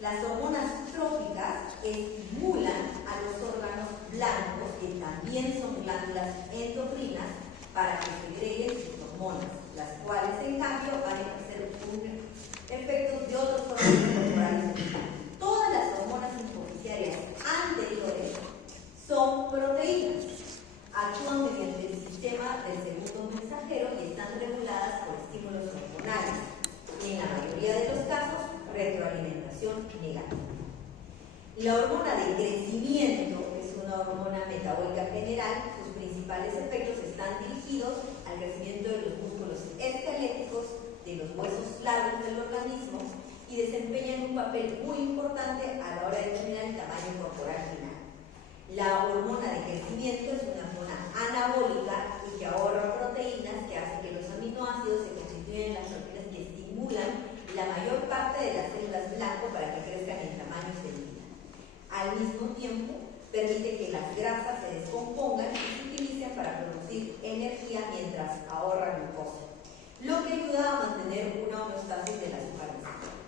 Las hormonas tróficas estimulan a los órganos blancos, que también son glándulas endocrinas, para que segreguen sus hormonas, las cuales en cambio van a ejercer un efecto de otros órganos corporales. Todas las hormonas intersticiales anteriores son proteínas, actúan mediante el sistema del segundo mensajero y están reguladas por estímulos hormonales. En la mayoría de los casos, retroalimentación negativa. La hormona de crecimiento, que es una hormona metabólica general, sus principales efectos están dirigidos al crecimiento de los músculos esqueléticos, de los huesos largos del organismo, y desempeñan un papel muy importante a la hora de determinar el tamaño corporal final. La hormona de crecimiento es una hormona anabólica y que ahorra proteínas, que hace que los aminoácidos se constituyan en las proteínas que estimulan la mayor parte de las células blanco para que crezcan en tamaño y se dividan. Al mismo tiempo, permite que las grasas se descompongan y se utilicen para producir energía mientras ahorra glucosa, lo que ayuda a mantener una homeostasis del azúcar en sangre.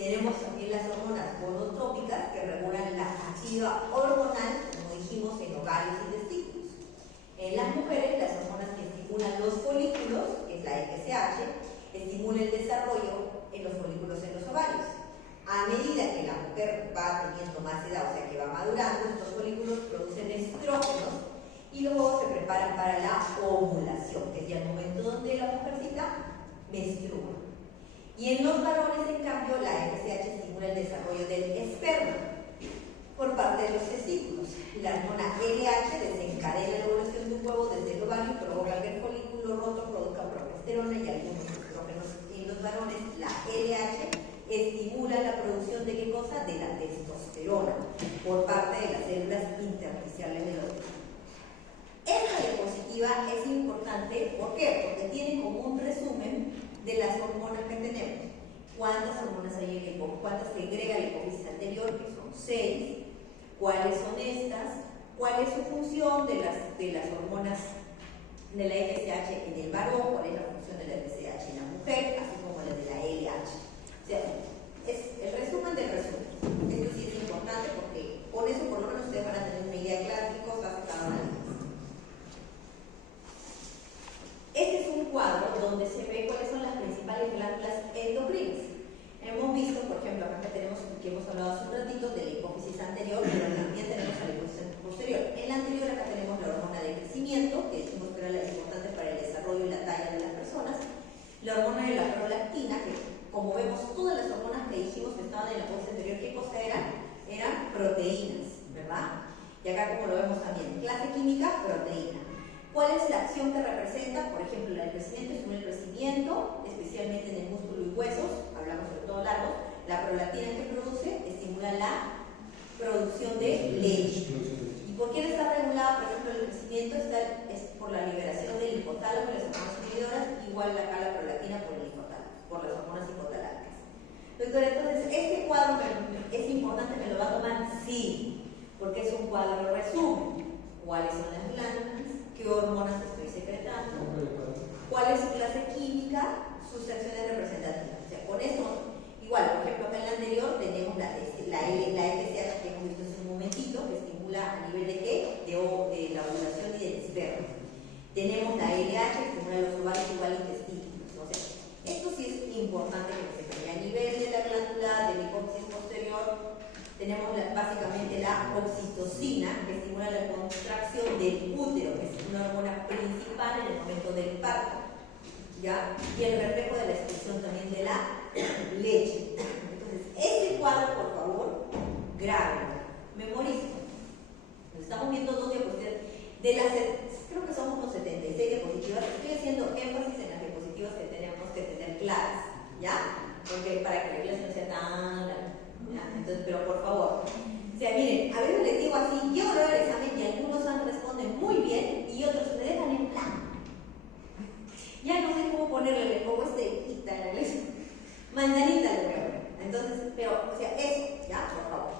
Tenemos también las hormonas gonotrópicas, que regulan la actividad hormonal, como dijimos, en ovarios y testículos. En las mujeres, las hormonas que estimulan los folículos, que es la FSH, estimula el desarrollo en los folículos en los ovarios. A medida que la mujer va teniendo más edad, o sea que va madurando, estos folículos producen estrógenos y luego se preparan para la ovulación, que es ya el momento donde la mujercita menstrua. Y en los varones, en cambio, la FSH estimula el desarrollo del esperma por parte de los testículos. La hormona LH desencadena la ovulación de un huevo desde el ovario y provoca que el folículo roto produzca progesterona y algunos estrógenos. En los varones, la LH estimula la producción de ¿qué cosa? De la testosterona por parte de las células intersticiales del organismo. Esta diapositiva es importante, ¿por qué? Porque tiene como un resumen de las hormonas que tenemos. ¿Cuántas hormonas hay en el hipófisis? ¿Cuántas segrega la hipófisis anterior? Que son 6. ¿Cuáles son estas? ¿Cuál es su función de las hormonas de la FSH en el varón? ¿Cuál es la función de la FSH en la mujer? Así como la de la LH. O sea, es el resumen del resumen. Esto sí es importante porque con eso por lo menos ustedes van a tener una idea clara de qué cosas hace cada una de ellas. Este es un cuadro donde se ve cuáles son las principales glándulas endocrinas. Hemos visto, por ejemplo, acá tenemos, que hemos hablado hace un ratito de la hipófisis anterior, pero también tenemos a la hipófisis posterior. En la anterior acá tenemos la hormona de crecimiento, que dijimos que era la importante para el desarrollo y la talla de las personas. La hormona de la prolactina, que como vemos todas las hormonas que dijimos que estaban en la hipófisis anterior, ¿qué cosa eran? Eran proteínas, ¿verdad? Y acá como lo vemos también, clase química, proteína. ¿Cuál es la acción que representa? Por ejemplo, la del crecimiento estimula el crecimiento, especialmente en el músculo y huesos, hablamos sobre todo largos. La prolactina que produce estimula la producción de leche. ¿Y por qué está regulada? Por ejemplo, el crecimiento es por la liberación del hipotálamo y las hormonas inhibidoras, igual acá la prolactina por el hipotálamo, por las hormonas hipotalámicas. Doctora, entonces, ¿este cuadro es importante? ¿Me lo va a tomar? Sí, porque es un cuadro resumen. ¿Cuáles son las glándulas? ¿Qué hormonas estoy secretando? ¿Cuál es su clase química? Sus acciones representativas. O sea, con eso, igual, por ejemplo, acá en la anterior tenemos la FSH que hemos visto hace un momentito, que estimula a nivel de ¿qué? De la ovulación y del esperma. Tenemos la LH que estimula los ovarios igual y testículos. Entonces, esto sí es importante que se vea. A nivel de la glándula de la hipófisis posterior, tenemos básicamente la oxitocina, que estimula la contracción del útero, que es una hormona principal en el momento del parto, ¿ya? Y el reflejo de la excreción también de la leche. Entonces, este cuadro, por favor, grábenlo, memorícenlo. Estamos viendo dos diapositivas, creo que son unos 76 diapositivas. Estoy haciendo énfasis en las diapositivas que tenemos que tener claras, ¿ya? Porque para que la clase no sea tan larga. Entonces, pero por favor, o sea, miren, a veces les digo así, yo leo el examen y algunos responden muy bien y otros me dejan en blanco. Ya no sé cómo ponerle, le pongo quita en la iglesia, manzanita le voy a poner. Entonces, pero, o sea, eso, ya, por favor.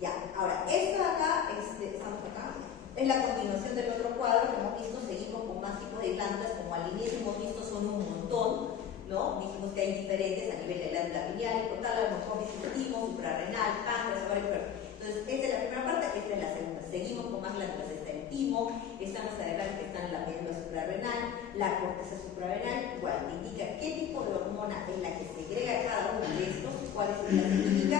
Ya, ahora, esto de acá, estamos acá, es la continuación del otro cuadro que hemos visto. Seguimos con más tipos de glándulas, como al inicio hemos visto son un montón. ¿no? Dijimos que hay diferentes a nivel de glándula pineal, hipotálamo, hipófisis, timo, suprarrenal, páncreas, ovario, cuerpo. Entonces, esta es la primera parte, esta es la segunda. Seguimos con más glándulas. Está el timo, están los adelante que están en la médula suprarrenal, la corteza suprarrenal, igual, me indica qué tipo de hormona es la que segrega cada uno de estos, cuál es la química,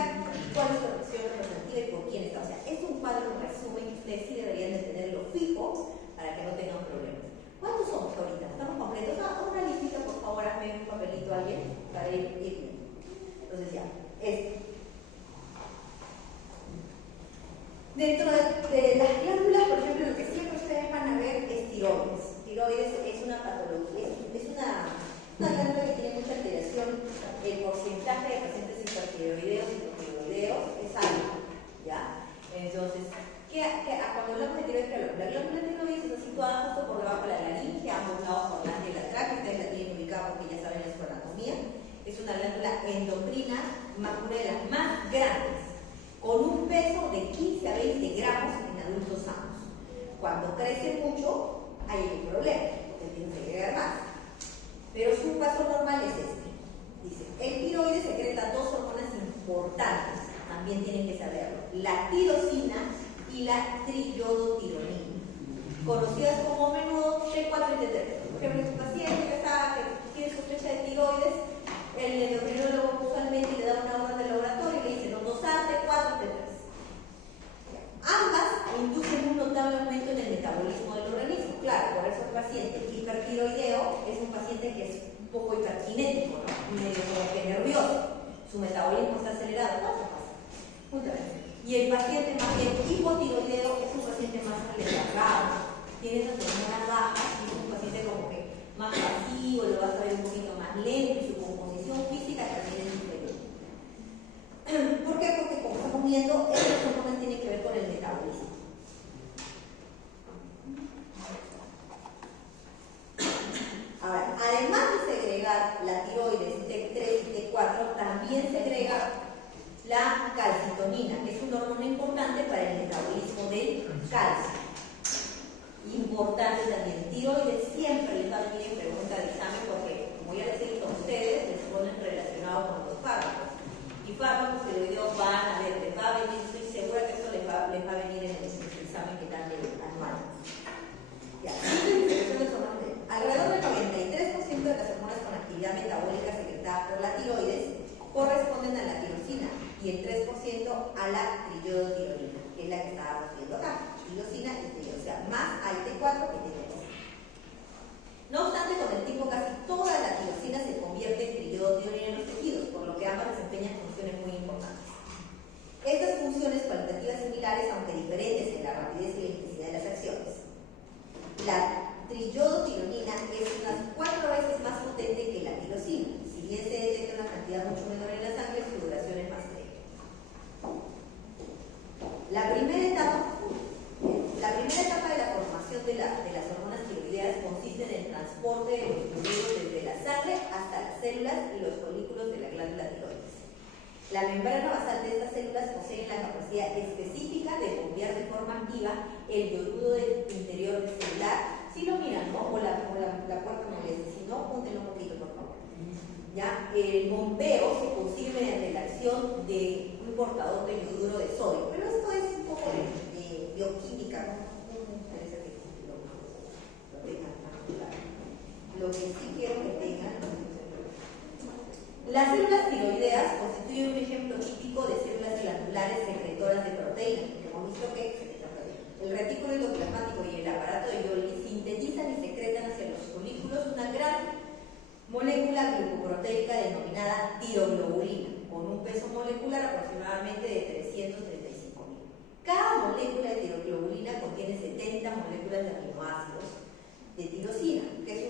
cuál es su acción representativa y por quién está. O sea, es un cuadro, un resumen que ustedes sí deberían de tenerlo fijo para que no tengan problemas. ¿Cuántos somos ahorita? ¿Estamos completos? Una listita, por favor, hazme un papelito a alguien para ir bien. Entonces ya, dentro de las glándulas, por ejemplo, lo que siempre ustedes van a ver es tiroides. Tiroides es una patología, es una glándula que tiene mucha alteración. El porcentaje de pacientes hipertiroideos y hipotiroideos es alto, ¿ya? Entonces, cuando hablamos de tiroides, la glándula tiroides está situada justo por debajo de la laringe, a ambos lados por delante de la tráquea. Ustedes la tienen ubicada porque ya saben su anatomía. Es una glándula endocrina, una de las más grandes, con un peso de 15 a 20 gramos en adultos sanos. Cuando crece mucho, hay un problema, porque tiene que agregar más. Pero su paso normal es este. Dice, el tiroides secreta dos hormonas importantes, también tienen que saberlo: la tirosina y la triiodotironina, conocidas como a menudo T4 y T3. Por ejemplo, un paciente que tiene sospecha de tiroides, el endocrinólogo usualmente le da una orden de laboratorio y le dice: no, dosar T4 y T3. Ambas inducen un notable aumento en el metabolismo del organismo. Claro, por eso el paciente hipertiroideo es un paciente que es un poco hiperkinético, ¿no? Medio como que nervioso. Su metabolismo está acelerado. ¿Cuánto pasa? Muchas veces. Y el paciente más bien hipotiroideo es un paciente más relajado, tiene esas hormonas bajas y es un paciente como que más pasivo, lo vas a ver un poquito más lento y su composición física también es inferior. ¿Por qué? Porque como estamos viendo, estas hormonas tienen que ver con el metabolismo. Ahora, además de segregar la tiroides T3 y T4, también segrega la calcitonina, que es una hormona importante para el metabolismo del calcio. Importante también, tiroides siempre les va a venir en pregunta de examen porque, como ya les he dicho a ustedes, les ponen relacionado con los fármacos. Y fármacos tiroideos van a ver, les va a venir, estoy segura que eso les va a venir en el examen que dan anual. Ya, alrededor del 93% de las hormonas con actividad metabólica secretada por la tiroides corresponden a la tirosina y el 3% a la triiodotironina, que es la que estábamos viendo acá. Tirosina y triiodo, o sea, más hay T4 que T3. No obstante, con el tiempo casi toda la tirosina se convierte en triiodotironina en los tejidos, por lo que ambas desempeñan funciones muy importantes. Estas funciones cualitativas similares, aunque diferentes en la rapidez y la intensidad de las acciones. La triiodotironina es unas 4 veces más potente que la tirosina. Si bien se detecta una cantidad mucho menor en la sangre, su duración es más breve. La primera etapa de la formación de las hormonas tiroideas consiste en el transporte de los fluidos desde la sangre hasta las células y los folículos de la glándula tiroides. La membrana basal de estas células posee la capacidad específica de bombear de forma activa el iodudo del interior celular. Si lo miran, ¿no? O la puerta molesta, si no, júntenlo un poquito, por favor. ¿Ya? El bombeo se consigue mediante la acción de un portador de iodo de sodio, pero esto es un poco de bioquímica, ¿no? Parece que lo tengan más claro. Lo que sí quiero que tengan. Las células tiroideas constituyen un ejemplo típico de células glandulares secretoras de proteínas, porque hemos visto que el retículo endoplasmático y el aparato de Golgi sintetizan y secretan hacia los folículos una gran molécula glucoproteica denominada tiroglobulina, con un peso molecular aproximadamente de 335.000. Cada molécula de tiroglobulina contiene 70 moléculas de aminoácidos de tirosina, que es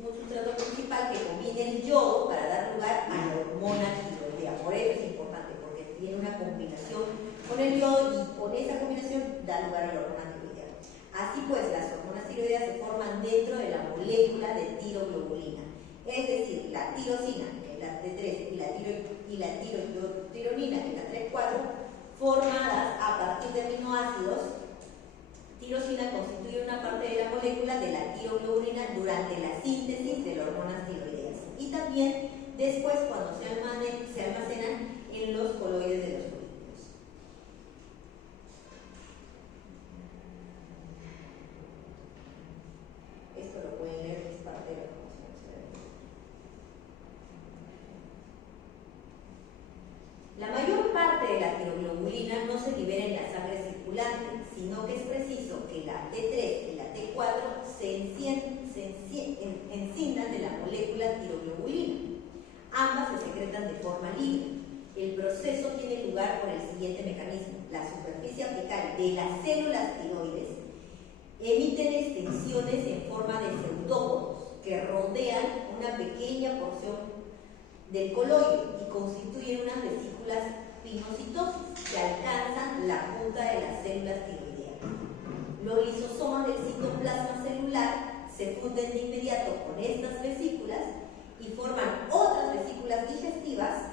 un sustrato principal que combina el yodo para dar lugar a la hormona tiroidea. Por eso es importante, porque tiene una combinación con el yodo y con esa combinación da lugar a la hormona tiroidea. Así pues, las hormonas tiroideas se forman dentro de la molécula de tiroglobulina. Es decir, la tirosina, que es la T3, y la tiroidotironina, que es la 3,4, formadas a partir de aminoácidos. Tirosina constituye una parte de la molécula de la tiroglobulina durante la síntesis de las hormonas tiroideas. y también después cuando se almacenan en los coloides de los folículos. Esto lo pueden leer, es parte de la información. La mayor parte de la tiroglobulina no se libera en la sangre circulante, sino que es preciso que la T3 y la T4 se enciendan de la molécula tiroglobulina. Ambas se secretan de forma libre. El proceso tiene lugar por el siguiente mecanismo. La superficie apical de las células tiroides emiten extensiones en forma de pseudópodos que rodean una pequeña porción del coloide y constituyen unas vesículas pinocitosis que alcanzan la punta de las células tiroideas. Los lisosomas del citoplasma celular se funden de inmediato con estas vesículas y forman otras vesículas digestivas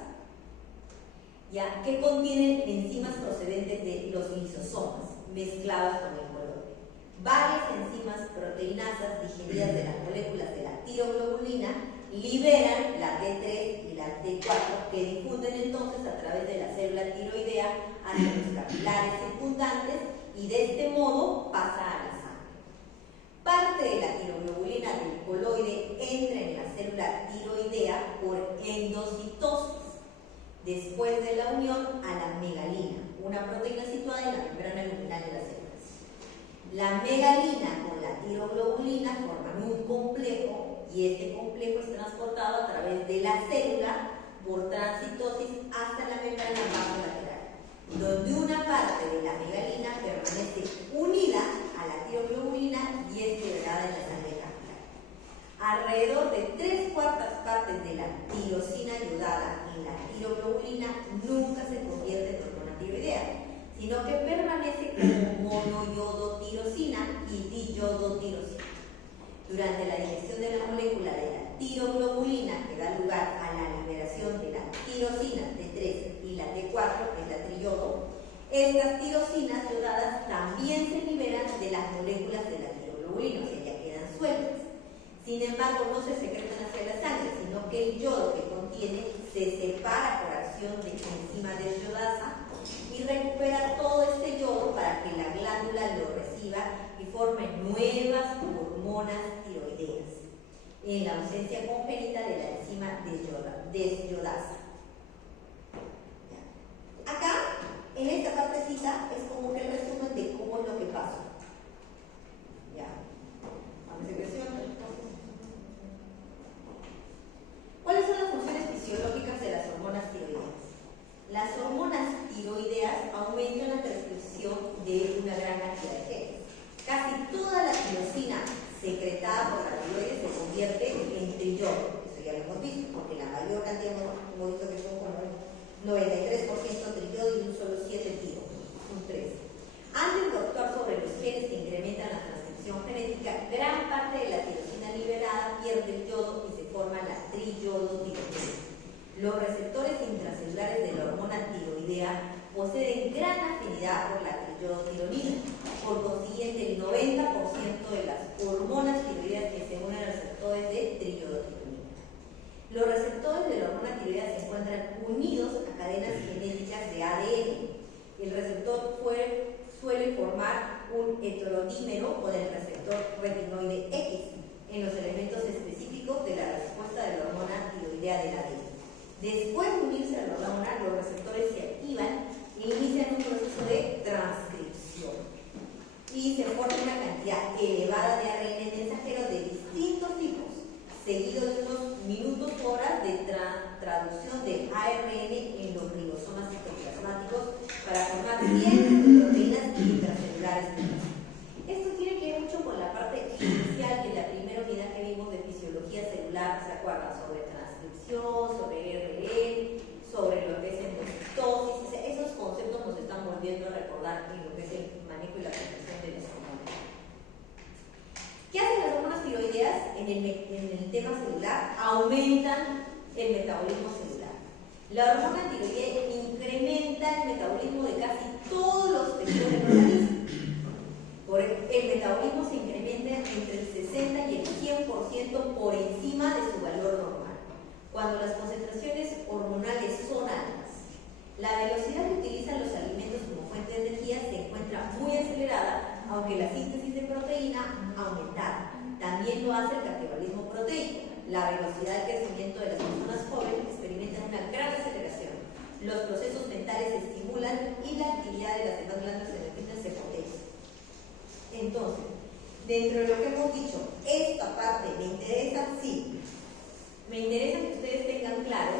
que contienen enzimas procedentes de los lisosomas mezcladas con el coloide. Varias enzimas proteinasas digeridas de las moléculas de la tiroglobulina liberan la T3 y la T4 que difunden entonces a través de la célula tiroidea hacia los capilares circundantes y de este modo pasa a la sangre. Parte de la tiroglobulina del coloide entra en la célula tiroidea por endocitosis, después de la unión a la megalina, una proteína situada en la membrana luminal de las células. La megalina con la tiroglobulina forman un complejo y este complejo es transportado a través de la célula por transitosis hasta la membrana vasolateral, donde una parte de la megalina permanece unida a la tiroglobulina y es liberada en la sangre capilar. Alrededor de 3/4 partes de la tirosina yodada en la tiroglobulina nunca se convierte en hormona tiroidea, sino que permanece como monoyodotirosina y diyodotirosina. Durante la digestión de la molécula de la tiroglobulina, que da lugar a la liberación de la tirosina T3 y la T4, que es la triyodo, estas tirosinas yodadas también se liberan de las moléculas de la tiroglobulina, o sea, ya quedan sueltas. Sin embargo, no se secretan hacia la sangre, sino que el yodo que contiene se separa por acción de enzima desyodasa y recupera todo este yodo para que la glándula lo reciba y forme nuevas hormonas tiroideas, en la ausencia congénita de la enzima desyodasa. Acá, en esta partecita, es como que el resumen de cómo es lo que pasa. ¿Ya? ¿Cuáles son las funciones fisiológicas de las hormonas tiroideas? Las hormonas tiroideas aumentan la transcripción de una gran cantidad de genes. Casi toda la tirosina secretada por la tiroides se convierte en triyodo. Eso ya lo hemos visto, porque la mayor cantidad hemos visto que son como el 93% triyodo y un solo 7 tiro, un 3. Antes de actuar sobre los genes que incrementan la transcripción genética, gran parte de la tirosina liberada pierde el yodo y se forma la triyodotirosina. Los receptores intracelulares de la hormona tiroidea poseen gran afinidad por la triyodotironina. Por consiguiente, el 90% de las hormonas tiroideas que se unen a receptores de triyodotironina. Los receptores de la hormona tiroidea se encuentran unidos a cadenas genéticas de ADN. El receptor suele formar un heterodímero con el receptor retinoide X en los elementos específicos de la respuesta de la hormona tiroidea del ADN. Después de unirse a la hormona, los receptores se activan e inician un proceso de transcripción y se forma una cantidad elevada de ARN mensajero de distintos tipos, seguido de unos minutos o horas de traducción del ARN en los ribosomas citoplasmáticos para formar cientos de proteínas intracelulares. Esto tiene que ver mucho con la parte inicial de la primera unidad que vimos de fisiología celular, ¿se acuerdan? Sobre transcripción, sobre RNA, sobre lo que es endocitosis. Esos conceptos nos están volviendo a recordar en lo que es el manejo y la protección de las hormonas. ¿Qué hacen las hormonas tiroideas en el tema celular? Aumentan el metabolismo celular. La hormona tiroidea incrementa el metabolismo de casi todos los tejidos del organismo. El metabolismo se incrementa entre el 60 y el 100% por encima de su valor normal. cuando las concentraciones hormonales son altas. La velocidad que utilizan los alimentos como fuente de energía se encuentra muy acelerada, aunque la síntesis de proteína ha aumentado. También lo hace el catabolismo proteico. La velocidad de crecimiento de las personas jóvenes experimenta una gran aceleración. Los procesos mentales se estimulan y la actividad de las demás glándulas endocrinas se potencia. Entonces, dentro de lo que hemos dicho, esta parte me interesa, sí. Me interesa que ustedes tengan claro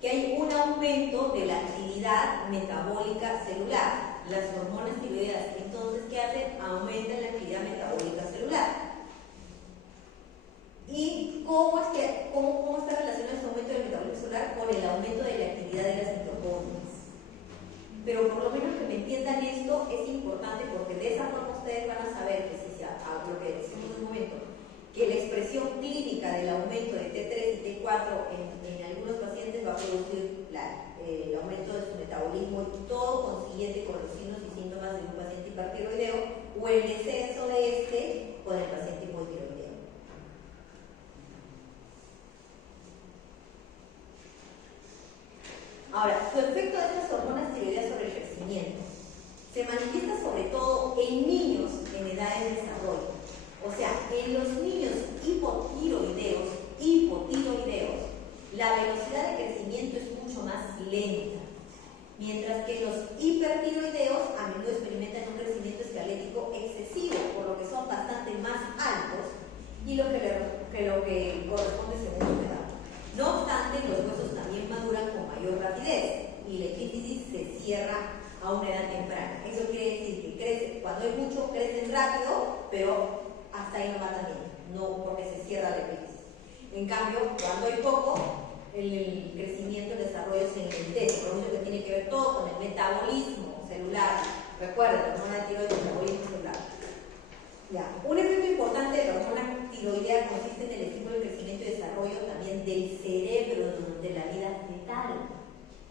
que hay un aumento de la actividad metabólica celular, las hormonas tiroideas. Entonces, ¿qué hacen? Aumentan la actividad metabólica celular. ¿Y cómo está relacionado este aumento del metabolismo celular con el aumento de la actividad de las mitocondrias? Pero por lo menos que me entiendan esto es importante, porque de esa forma ustedes van a saber que si lo que decimos en un momento, que la expresión clínica del aumento de T3 y T4 en algunos pacientes va a producir el aumento de su metabolismo y todo consiguiente con los signos y síntomas de un paciente hipertiroideo, o el descenso de este con el paciente hipotiroideo. Ahora, su efecto de estas hormonas tiroideas sobre el crecimiento se manifiesta sobre todo en niños en edad de desarrollo. O sea, en los niños hipotiroideos, la velocidad de crecimiento es mucho más lenta, mientras que los hipertiroideos a menudo experimentan un crecimiento esquelético excesivo, por lo que son bastante más altos y lo que corresponde según su edad. No obstante, los huesos también maduran con mayor rapidez y la epífisis se cierra a una edad temprana. Eso quiere decir que crece, cuando hay mucho, crecen rápido, pero hasta ahí no va también, no porque se cierra la epífisis. En cambio, cuando hay poco, el crecimiento, el desarrollo se enlentece, por eso que tiene que ver todo con el metabolismo celular. Recuerden, la hormona tiroidea, el metabolismo celular. Ya. Un efecto importante de la hormona tiroidea consiste en el estímulo del crecimiento y desarrollo también del cerebro durante la vida fetal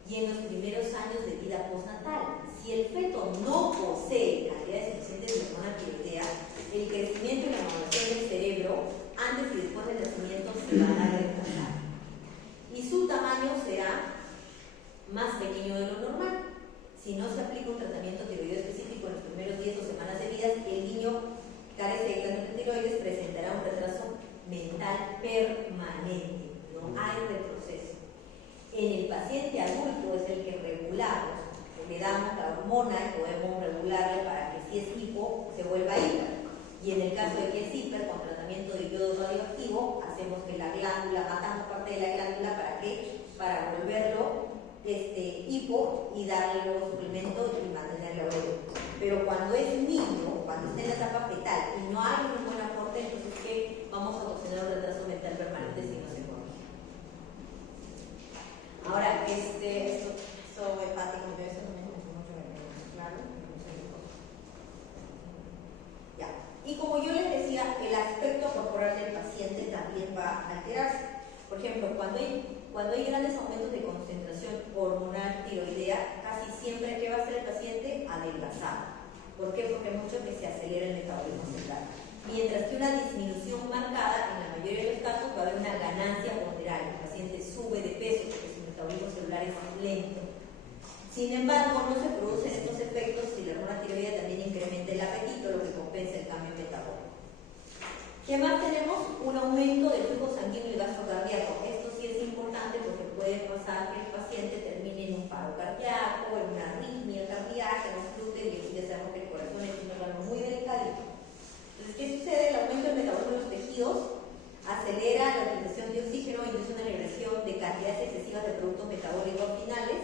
y en los primeros años de vida postnatal. Si el feto no posee cantidades suficientes de hormona tiroidea, el crecimiento y la maduración del cerebro antes y después del nacimiento se van a retrasar y su tamaño será más pequeño de lo normal. Si no se aplica un tratamiento tiroideo específico en los primeros 10 o semanas de vida, el niño carece de glándulas tiroides, presentará un retraso mental permanente, no hay retroceso. En el paciente adulto es el que regulamos, le damos la hormona y podemos regularle para que si es hipo se vuelva hiper. Y en el caso de que es hiper, con tratamiento de iodo radioactivo, hacemos que la glándula, matamos parte de la glándula, ¿para qué? Para volverlo hipo y darle luego suplemento y mantenerlo bueno. Pero cuando es niño, cuando está en la etapa fetal y no hay un buen aporte, entonces ¿qué? Vamos a ocasionar un retraso mental permanente si no se corrige. Ahora, esto hepático, yo eso no me gusta mucho, claro. Ya. Y como yo les decía, el aspecto corporal del paciente también va a alterarse. Por ejemplo, cuando hay grandes aumentos de concentración hormonal tiroidea, casi siempre, ¿qué va a hacer el paciente? Adelgazar. ¿Por qué? Porque hay mucho que se acelera el metabolismo celular. Mientras que una disminución marcada, en la mayoría de los casos, va a haber una ganancia ponderal. El paciente sube de peso porque su metabolismo celular es lento. Sin embargo, no se producen estos efectos si la hormona tiroidea también incrementa el apetito, lo que compensa el cambio metabólico. ¿Qué más tenemos? Un aumento del flujo sanguíneo y gasto cardíaco. Esto sí es importante porque puede pasar que el paciente termine en un paro cardíaco, en una arritmia cardíaca, en un gluten, y ya sabemos que el corazón es un órgano muy delicadito. Entonces, ¿qué sucede? El aumento del metabolismo de los tejidos acelera la utilización de oxígeno, induce una liberación de cantidades excesivas de productos metabólicos finales,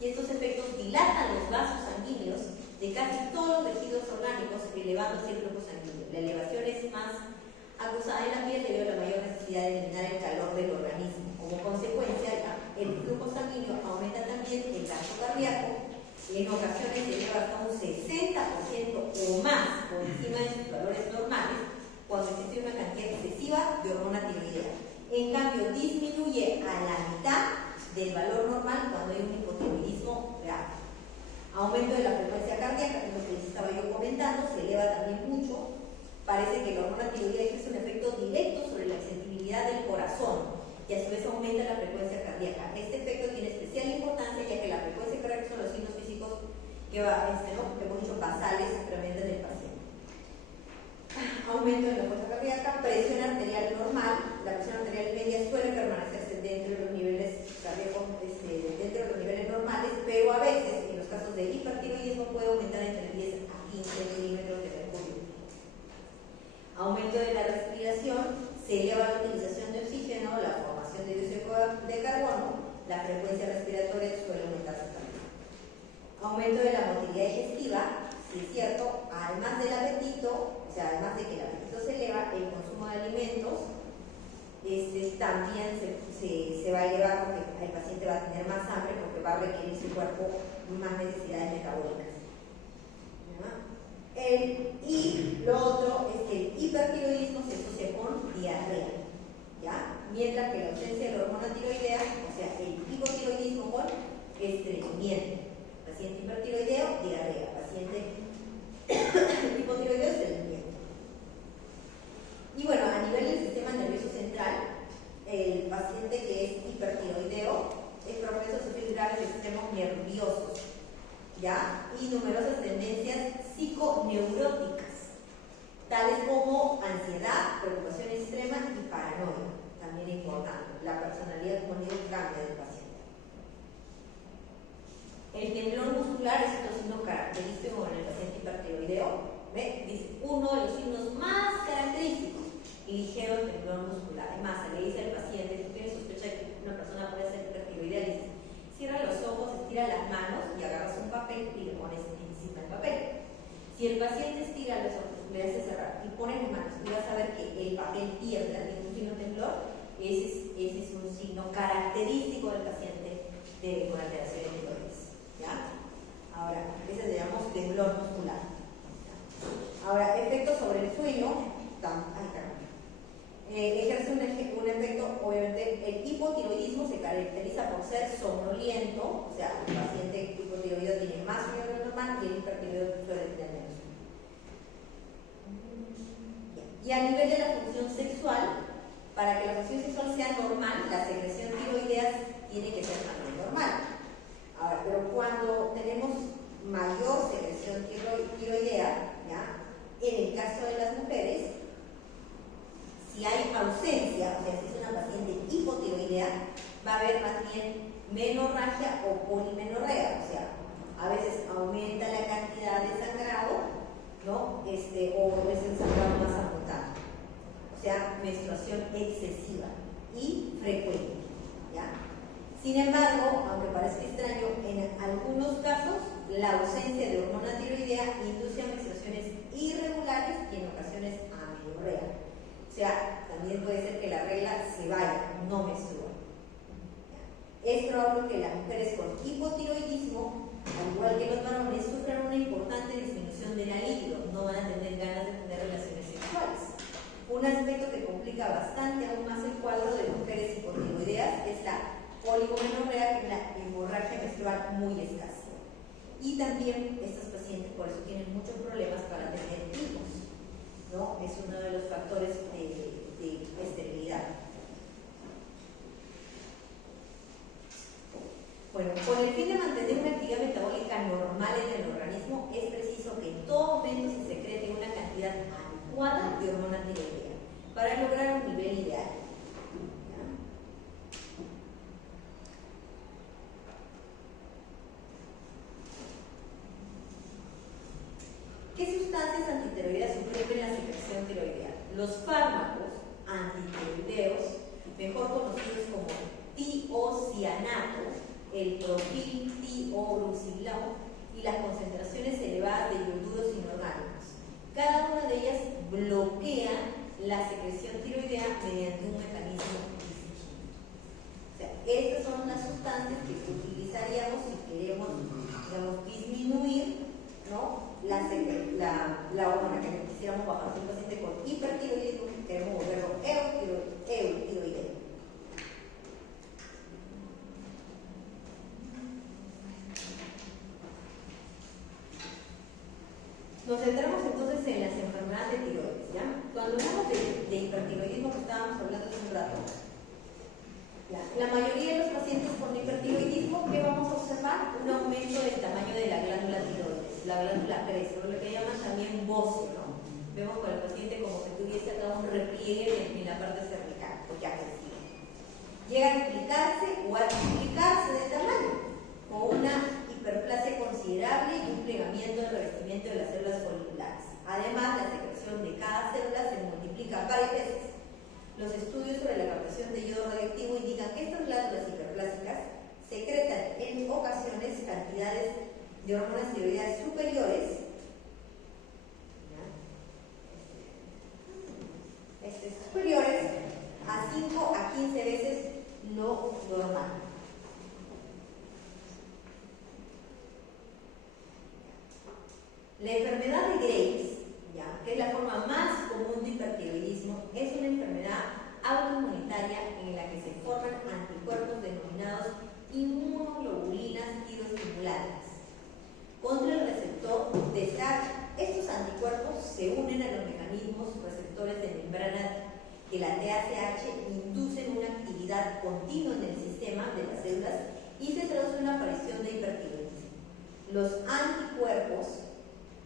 y estos efectos dilatan los vasos sanguíneos de casi todos los tejidos orgánicos, elevando así el flujo sanguíneo. La elevación es más acusada en la piel debido a la mayor necesidad de eliminar el calor del organismo. Como consecuencia, el flujo sanguíneo aumenta también el gasto cardíaco, en ocasiones se lleva hasta un 60% o más por encima de sus valores normales cuando existe una cantidad excesiva de hormona tiroidea. En cambio, disminuye a la mitad del valor normal cuando hay un hipotiroidismo grave. Aumento de la frecuencia cardíaca, que es lo que les estaba yo comentando, se eleva también mucho. Parece que la hormona tiroidea ejerce un efecto directo sobre la sensibilidad del corazón y a su vez aumenta la frecuencia que hemos dicho basales previamente del paciente. Aumento de la fuerza cardíaca, presión arterial normal. La presión arterial media suele permanecerse dentro de los niveles cardíacos, dentro de los niveles normales, pero a veces, en los casos de hipertiroidismo, puede aumentar entre 10 a 15 milímetros de mercurio. Aumento de la respiración, se eleva la utilización de oxígeno, la formación de dióxido de carbono, la frecuencia respiratoria suele aumentarse también. Aumento de la motilidad digestiva, sí es cierto, además del apetito, o sea, además de que el apetito se eleva, el consumo de alimentos también se va a elevar porque el paciente va a tener más hambre porque va a requerir su cuerpo más necesidades metabólicas. Y lo otro es que el hipertiroidismo se asocia con diarrea, ¿ya? Mientras que la ausencia de la hormona tiroidea, o sea, el hipotiroidismo con estreñimiento. Paciente hipertiroideo, diarrea. Paciente hipotiroideo, estreñimiento. Y bueno, a nivel del sistema nervioso central, el paciente que es hipertiroideo es propenso a sufrir graves extremos nerviosos, ¿ya? Y numerosas tendencias psiconeuróticas, tales como ansiedad, preocupación extrema y paranoia. También es importante, la personalidad como nivel cambia del paciente. El temblor muscular es otro signo característico en el paciente hipertiroideo. ¿Ve? Dice, uno de los signos más característicos, ligero temblor muscular. Además, se le dice al paciente, si tiene sospecha de que una persona puede ser hipertiroidea, le dice, cierra los ojos, estira las manos y agarras un papel y le pones encima del papel. Si el paciente estira los ojos, le hace cerrar y pone las manos y vas a ver que el papel tiembla, tiene un signo temblor, ese es un signo característico del paciente con alteración de tiroides. ¿Ya? Ahora, ese le llamamos temblor muscular. ¿Ya? Ahora, efectos sobre el sueño, ejerce un efecto, obviamente, el hipotiroidismo se caracteriza por ser somnoliento, o sea, el paciente hipotiroideo tiene más sueño de lo normal y el hipertiroideo suele tener menos sueño. Y a nivel de la función sexual, para que la función sexual sea normal, la secreción tiroidea tiene que ser también normal. Ahora, pero cuando tenemos mayor secreción tiroidea, ¿ya? En el caso de las mujeres, si hay ausencia, o sea, si es una paciente hipotiroidea, va a haber más bien menorragia o polimenorrea, o sea, a veces aumenta la cantidad de sangrado, ¿no? O es el sangrado más abundante, o sea, menstruación excesiva y frecuente, ¿ya? Sin embargo, aunque parezca extraño, en algunos casos la ausencia de hormona tiroidea induce a menstruaciones irregulares y en ocasiones a amenorrea. O sea, también puede ser que la regla se vaya, no menstrua. Es probable que las mujeres con hipotiroidismo, al igual que los varones, sufran una importante disminución de la libido, no van a tener ganas de tener relaciones sexuales. Un aspecto que complica bastante aún más el cuadro de mujeres hipotiroideas es la oligomenorrea, que es la hemorragia menstrual muy escasa. Y también estas pacientes por eso tienen muchos problemas para tener hijos, ¿no? Es uno de los factores de esterilidad. Bueno, con el fin de mantener una actividad metabólica normal en el organismo, es preciso que en todo momento se secrete una cantidad adecuada de hormona tiroidea para lograr un nivel ideal. ¿Qué sustancias antitiroideas suprimen la secreción tiroidea? Los fármacos antitiroideos, mejor conocidos como tiocianato, el propil-tiobrucilón y las concentraciones elevadas de ioduros inorgánicos. Cada una de ellas bloquea la secreción tiroidea mediante un mecanismo físico. O sea, estas son las sustancias que utilizaríamos si queremos, digamos, disminuir, ¿no? la hormona que quisiéramos bajar. Si un paciente con hipertiroidismo queremos volverlo eutiroideo. Nos centramos entonces en las enfermedades de tiroides, ¿ya? Cuando hablamos de hipertiroidismo, que estábamos hablando hace un rato, la mayoría de los pacientes con hipertiroidismo, ¿qué vamos a observar? Un aumento del tamaño de la glándula tiroides. la glándula crece, o lo que llaman también bocio, ¿no? Vemos con el paciente como que tuviese acá un repliegue en la parte cervical, porque ha crecido. Llega a duplicarse o a triplicarse de tamaño, con una hiperplasia considerable y un plegamiento del revestimiento de las células foliculares. Además, la secreción de cada célula se multiplica varias veces. Los estudios sobre la captación de yodo radioactivo indican que estas glándulas hiperplásicas secretan en ocasiones cantidades de hormonas tiroideas superiores a 5 a 15 veces lo normal. La enfermedad de Graves, que es la forma más común de hipertiroidismo, es una enfermedad autoinmunitaria en la que se forman anticuerpos denominados inmunoglobulinas tiroestimulantes contra el receptor TSH. Estos anticuerpos se unen a los mecanismos receptores de membrana que la TSH inducen una actividad continua en el sistema de las células y se traduce en una aparición de hipertiroidismo. Los anticuerpos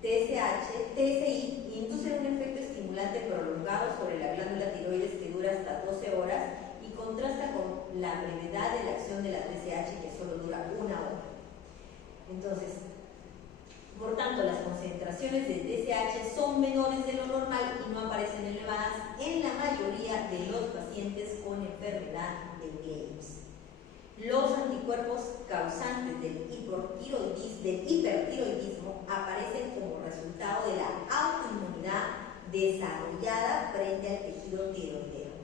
TSI inducen un efecto estimulante prolongado sobre la glándula tiroides que dura hasta 12 horas y contrasta con la brevedad de la acción de la TSH que solo dura 1 hora. Entonces, por tanto, las concentraciones de TSH son menores de lo normal y no aparecen elevadas en la mayoría de los pacientes con enfermedad de Graves. Los anticuerpos causantes del hipertiroidismo aparecen como resultado de la autoinmunidad desarrollada frente al tejido tiroideo.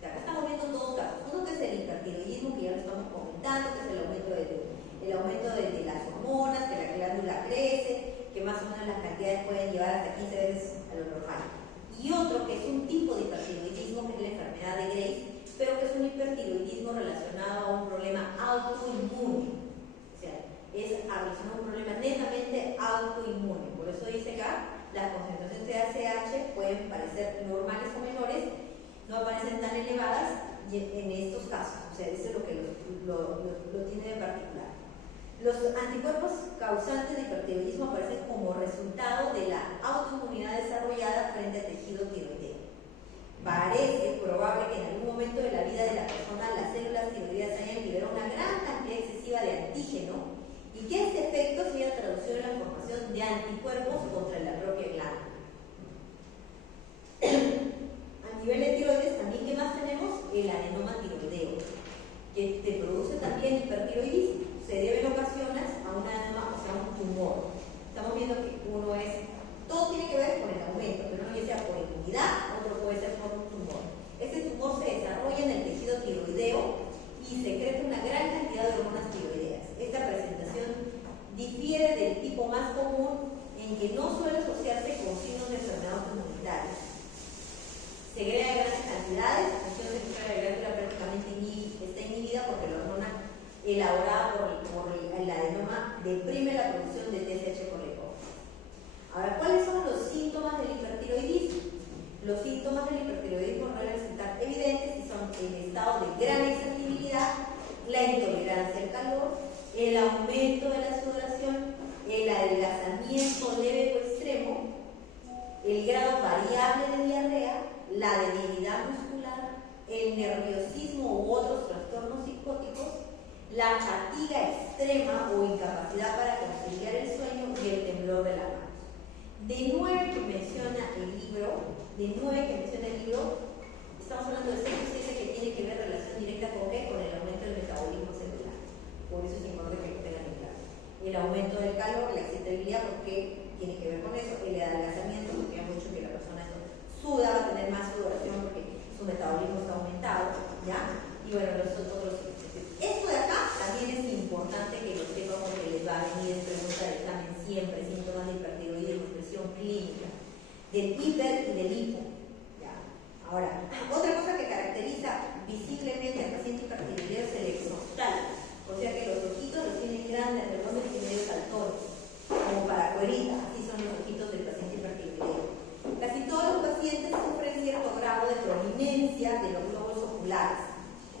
Acá estamos viendo dos casos. Uno que es el hipertiroidismo, que ya lo estamos comentando, que es el aumento de las hormonas, que la glándula crece, que más o menos las cantidades pueden llevar hasta 15 veces a lo normal. Y otro que es un tipo de hipertiroidismo, que es la enfermedad de Graves, pero que es un hipertiroidismo relacionado a un problema autoinmune. O sea, es relacionado a un problema netamente autoinmune. Por eso dice acá, las concentraciones de ACH pueden parecer normales o menores, no aparecen tan elevadas en estos casos. O sea, eso es lo que lo tiene de particular. Los anticuerpos causantes de hipertiroidismo aparecen como resultado de la autoinmunidad desarrollada frente al tejido tiroideo. Parece probable que en algún momento de la vida de la persona las células tiroideas hayan liberado una gran cantidad excesiva de antígeno y que este efecto se haya traducido en la formación de anticuerpos contra la propia glándula. A nivel de tiroides también, ¿qué más tenemos? El adenoma tiroideo, que te produce también hipertiroidismo. Se debe en ocasiones a un adenoma, o sea, a un tumor. Estamos viendo que uno todo tiene que ver con el aumento, pero no ya sea por inmunidad, otro puede ser por un tumor. Este tumor se desarrolla en el tejido tiroideo y secreta una gran cantidad de hormonas tiroideas. Esta presentación difiere del tipo más común en que no suele asociarse con signos de enfermedad autoinmunitaria. Segrega grandes cantidades, la función sexual de la glándula prácticamente está inhibida porque la hormona elaborada por el adenoma deprime la producción de TSH por la hipófisis. Ahora, ¿cuáles son los síntomas del hipertiroidismo? Los síntomas del hipertiroidismo deben resultar evidentes y son el estado de gran excitabilidad, la intolerancia al calor, el aumento de la sudoración, el adelgazamiento leve o extremo, el grado variable de diarrea, la debilidad muscular, el nerviosismo u otros trastornos psicóticos, la fatiga extrema o incapacidad para conciliar el sueño y el temblor de la mano. De 9 que menciona el libro, estamos hablando de 6 o 7 que tiene que ver relación directa con ¿qué? Con el aumento del metabolismo celular. Por eso es importante que lo tengan en claro. El aumento del calor, la excitabilidad, porque tiene que ver con eso, el adelgazamiento, porque hay mucho que la persona suda, va a tener más sudoración porque su metabolismo está aumentado, ¿ya? Y bueno, los otros. Esto de acá también es importante que lo sepan porque les va a venir en pregunta de examen siempre, síntomas de hipertiroidismo, expresión clínica, del hiper y del hipo. ¿Ya? Ahora, otra cosa que caracteriza visiblemente al paciente hipertiroideo es el exoftálamo, o sea que los ojitos los tienen grandes, redondos y medio saltones, como para cuerita, así son los ojitos del paciente hipertiroideo. Casi todos los pacientes sufren cierto grado de prominencia de los glóbulos oculares.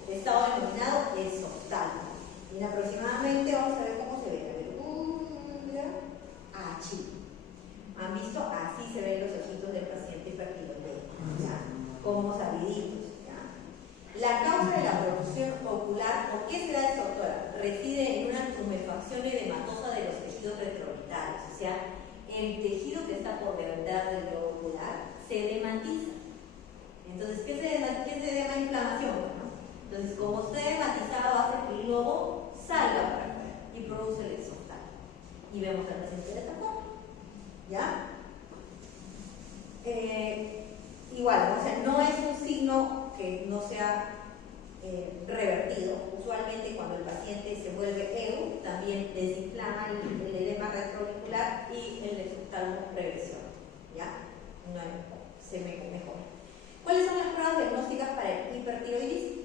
El estado denominado exoftálamo. Y aproximadamente vamos a ver cómo se ve. Achí. putrefacción edematosa de los tejidos retroorbitales, o sea, el tejido que está por detrás del globo ocular se edematiza. Entonces, ¿qué se edema? Inflamación, ¿no? Entonces, como está edematizado, hace que el globo salga para afuera y produce el exoftalmo. Y vemos al paciente de esta forma. ¿Ya? Igual, o sea, no es un signo que no sea revertido. Usualmente cuando el paciente se vuelve EU, también desinflama el edema retroauricular y el exoftalmo regresiona. ¿Ya? No, se mejora. ¿Cuáles son las pruebas diagnósticas para el hipertiroidismo?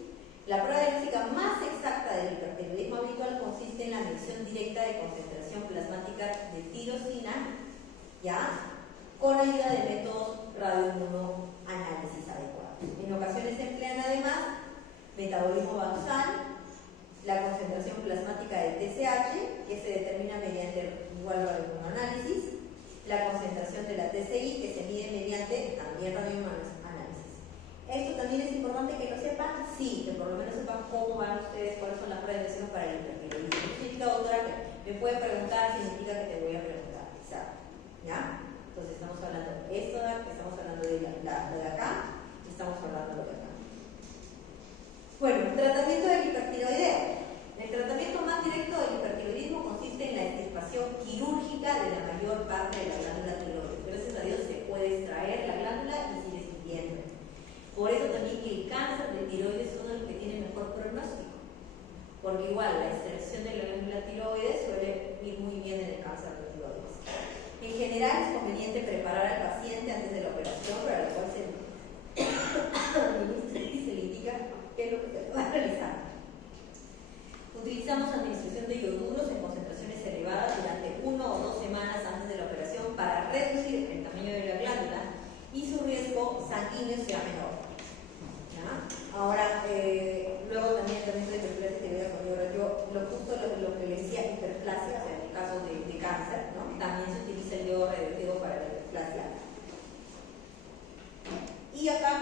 La prueba diagnóstica más exacta del hipertiroidismo habitual consiste en la medición directa de concentración plasmática de tirosina, ¿ya?, con ayuda de métodos radioinmunoanálisis adecuados. En ocasiones se emplean además metabolismo basal, la concentración plasmática de TSH, que se determina mediante igual radioinmunoanálisis, la concentración de la TSI, que se mide mediante también radioinmunoanálisis. ¿Esto también es importante que lo sepan? Sí, que por lo menos sepan cómo van ustedes, cuáles son las pruebas de para el hipertiroidismo. Significa, doctora, que me puede preguntar, significa que te voy a preguntar. Exacto. ¿Ya? Entonces estamos hablando de esto, estamos hablando de lo de acá, estamos hablando de lo de acá. Bueno, tratamiento del hipertiroideo. El tratamiento más directo del hipertiroidismo consiste en la extirpación quirúrgica de la mayor parte de la glándula tiroides. Gracias a Dios se puede extraer la glándula y sigue sirviendo. Por eso también que el cáncer de tiroides es uno de los que tiene mejor pronóstico, porque igual la extracción de la glándula tiroides suele ir muy bien en el cáncer de tiroides. En general es conveniente preparar al paciente antes de la operación, para la cual se le indica qué es lo que se va a realizar. Utilizamos administración de ioduros en concentraciones elevadas durante 1 o 2 semanas antes de la operación para reducir el tamaño de la glándula y su riesgo sanguíneo sea menor. ¿Ya? Ahora, luego también de hiperplasia te voy a poner yo lo que le decía hiperplasia, o sea, en el caso de cáncer, ¿no? También se utiliza el yodo revertido para la hiperplasia. Y acá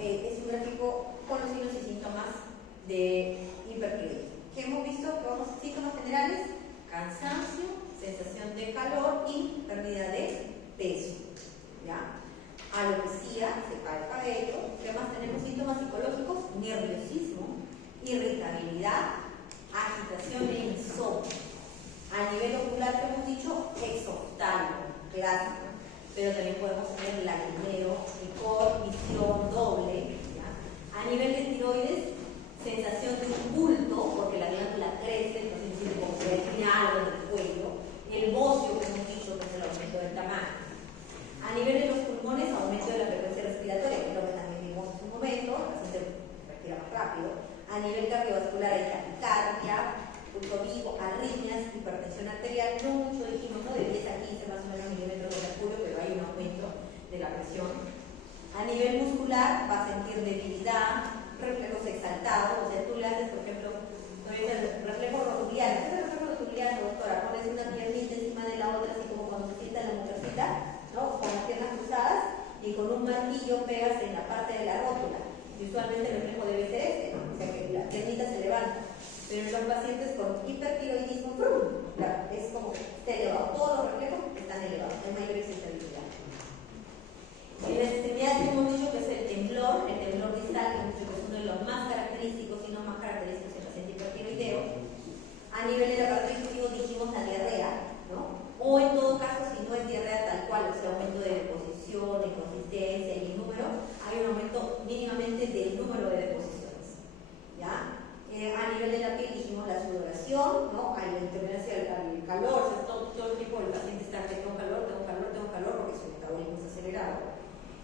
es un gráfico con los signos y síntomas de hipertiroidismo. ¿Qué hemos visto? Que vamos a síntomas generales: cansancio, sensación de calor y pérdida de peso. ¿Ya? Alopecia, se cae el cabello. ¿Qué más tenemos? Síntomas psicológicos: nerviosismo, irritabilidad, agitación e insomnio. A nivel ocular, que hemos dicho, exoftalmo, clásico, pero también podemos tener lagrimeo, picor, visión doble. ¿Ya? A nivel de tiroides, sensación de un bulto, porque la glándula crece, entonces siente como que tiene algo en el cuello. El bocio, que hemos dicho, que es el aumento del tamaño. A nivel de los pulmones, aumento de la frecuencia respiratoria, que es lo que también vimos en un momento, el paciente respira más rápido. A nivel cardiovascular hay taquicardia, pulso vivo, arritmias, hipertensión arterial, no mucho dijimos, ¿no? De 10 a 15 más o menos milímetros de mercurio, pero hay un aumento de la presión. A nivel muscular va a sentir debilidad, reflejos exaltados, o sea, tú le haces, por ejemplo, el reflejo rotuliano. ¿Qué es el reflejo rotuliano, doctora? Pones una piernita encima de la otra, así como cuando se sienta la mujercita, ¿no? Con las piernas cruzadas, y con un martillo pegas en la parte de la rótula. Y usualmente el reflejo debe ser este, ¿no? O sea, que la piernita se levanta. Pero en los pacientes con hipertiroidismo, es como que está elevado. Todos los reflejos están elevados, hay mayor excitabilidad. En las extremidades hemos dicho que es el temblor distal, que hemos dicho que es uno de los más característicos, y no más característicos en el paciente hipertiroideo. A nivel del aparato digestivo dijimos la diarrea, ¿no? O en todo caso, si no es diarrea tal cual, o sea, aumento de deposición, de consistencia y número, hay un aumento mínimamente del número de deposiciones. ¿Ya? A nivel de la piel dijimos la sudoración, ¿no? Hay la intolerancia al calor, o sea, todo el tiempo el paciente está que tengo calor, porque su metabolismo es acelerado.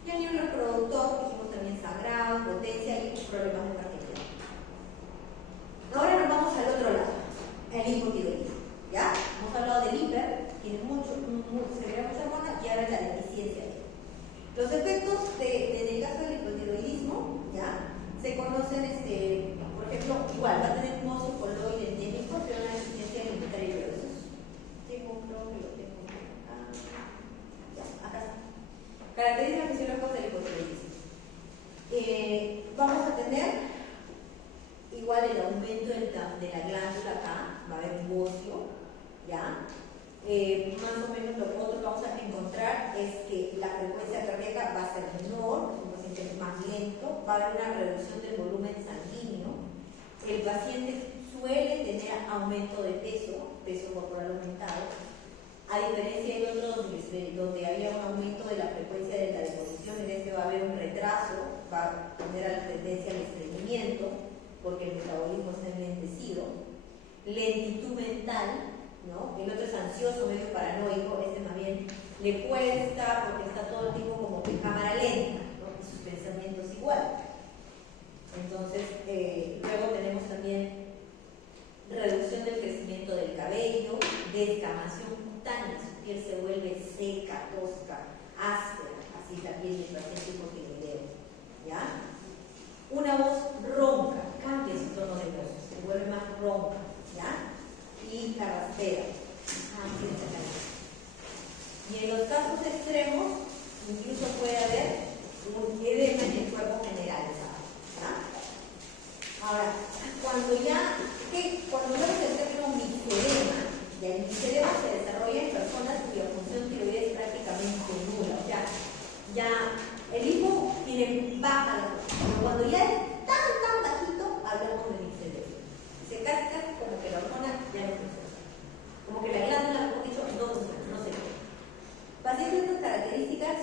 Y a nivel reproductor dijimos también sangrado, potencia y problemas de fertilidad. Ahora nos vamos al otro lado, el hipotiroidismo. ¿Ya? Hemos hablado del hiper, tiene segrega mucha hormona, y ahora la deficiencia. Los efectos en el caso del hipotiroidismo, ¿ya? Se conocen, por ejemplo, igual va a tener un ocio coloide endémico, pero una deficiencia alimentaria y verdosos. Acá está. Características fisiológicas del hipotiroidismo. Vamos a tener igual el aumento de la glándula acá, va a haber un bocio, ¿ya? Más o menos lo otro que vamos a encontrar es que la frecuencia cardíaca va a ser menor, un paciente más lento, va a haber una reducción del volumen sanguíneo, el paciente suele tener aumento de peso corporal aumentado, a diferencia de otros donde había un aumento de la frecuencia de la deposición, en este va a haber un retraso, va a tener la tendencia al estreñimiento, porque el metabolismo está enlentecido, lentitud mental, ¿no? El otro es ansioso, medio paranoico, este más bien le cuesta porque está todo el tiempo como que en cámara lenta, ¿no? Y sus pensamientos igual. Entonces, luego tenemos también reducción del crecimiento del cabello, descamación cutánea, su piel se vuelve seca, tosca, áspera, así también el paciente hipotiroideo, ¿ya? Una voz ronca, cambia su tono de voz, se vuelve más ronca, ¿ya? Y carraspera. Y en los casos extremos, incluso puede haber un edema en el cuerpo generalizado, ¿ya? Ahora, cuando vemos el término mixedema, ya el mixedema se desarrolla en personas cuya función tiroidea es prácticamente nula, o sea, ya el hipo tiene baja, pero cuando ya es tan bajito, hablamos de mixedema. Se casi como que la hormona ya no funciona, como que la glándula, como he dicho, no funciona, no se ve. Pacientes de estas características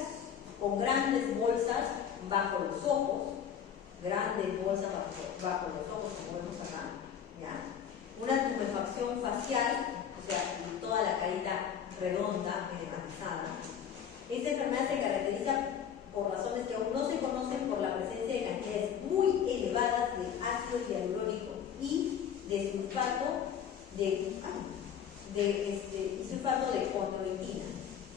con grandes bolsas bajo los ojos, grandes bolsas bajo los ojos, como vemos acá, ¿ya? Una tumefacción facial, o sea, toda la carita redonda, edematizada. Esta enfermedad se caracteriza por razones que aún no se conocen por la presencia de cantidades muy elevadas de ácido hialurónico y de sulfato de condroitina,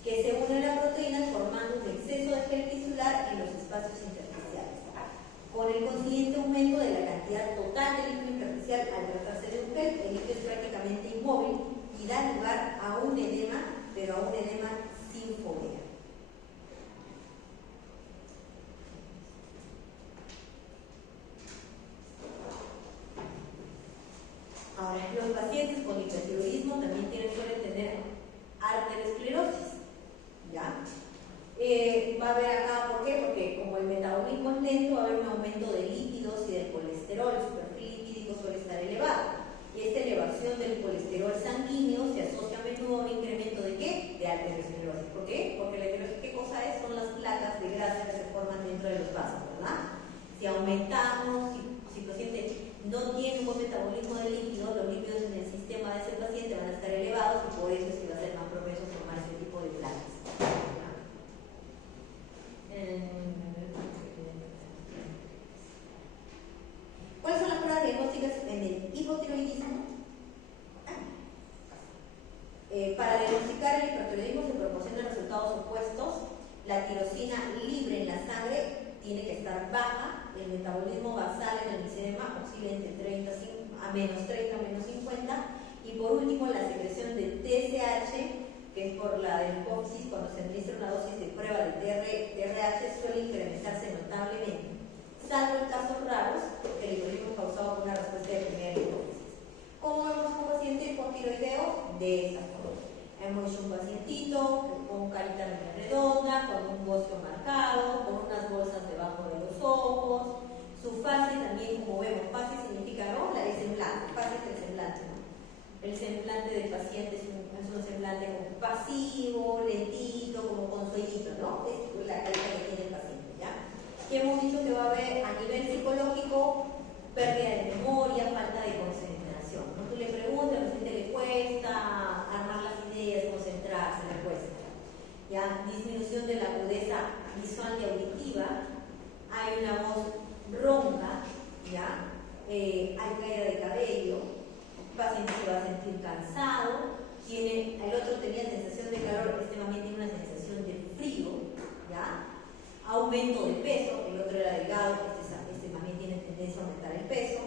que se une a la proteína formando un exceso de gel tisular en los espacios intersticiales, con el consiguiente aumento de la cantidad total de líquido intersticial. Al tratarse de un gel, el líquido es prácticamente inmóvil y da lugar a un edema, pero a un edema sin fobia. Ahora, los pacientes con hipertiroidismo también suelen tener arteriosclerosis, ¿ya? Va a haber acá, ¿por qué? Porque como el metabolismo es lento, va a haber un aumento de lípidos y del colesterol, el perfil lipídico suele estar elevado. Y esta elevación del colesterol sanguíneo se asocia a menudo a un incremento ¿de qué? De arteriosclerosis. ¿Por qué? Porque la arteriosclerosis, ¿qué cosa es? Son las placas de grasa que se forman dentro de los vasos, ¿verdad? Si aumentamos, si el paciente no tiene un buen metabolismo de lípidos, los lípidos en el sistema de ese paciente van a estar elevados y por eso es que va a ser más propenso a formar ese tipo de placas. ¿Cuáles son las pruebas diagnósticas en el hipotiroidismo? Para diagnosticar el hipertiroidismo se proporcionan resultados opuestos. La tirosina libre en la sangre tiene que estar baja, el metabolismo basal en el mixedema oscila entre a menos 30 a menos 50, y por último la secreción de TSH, que es por la de hipófisis, cuando se administra una dosis de prueba de TRH suele incrementarse notablemente, salvo en casos raros que el hipotiroidismo causado por una respuesta de primera hipófisis. ¿Cómo vemos un paciente hipotiroideo? De esta forma. Hemos hecho un pacientito con carita redonda, con un bocio marcado, con unas bolsas debajo de los ojos. Su fase también, como vemos, fase significa, ¿no? La de semblante, fase es el semblante, ¿no? El semblante del paciente es un semblante como pasivo, lentito, como con sueñito, ¿no? Es la carita que tiene el paciente, ¿ya? Que hemos dicho que va a haber a nivel psicológico pérdida de memoria, falta de concentración, ¿no? Tú le preguntas, a la gente le cuesta armar las ideas, concentrarse, le cuesta. ¿Ya? Disminución de la agudeza visual y auditiva, hay una voz ronca, ¿ya? Hay caída de cabello, el paciente se va a sentir cansado, el otro tenía sensación de calor, este también tiene una sensación de frío, ¿ya? Aumento de peso, el otro era delgado, este más bien tiene tendencia a aumentar el peso.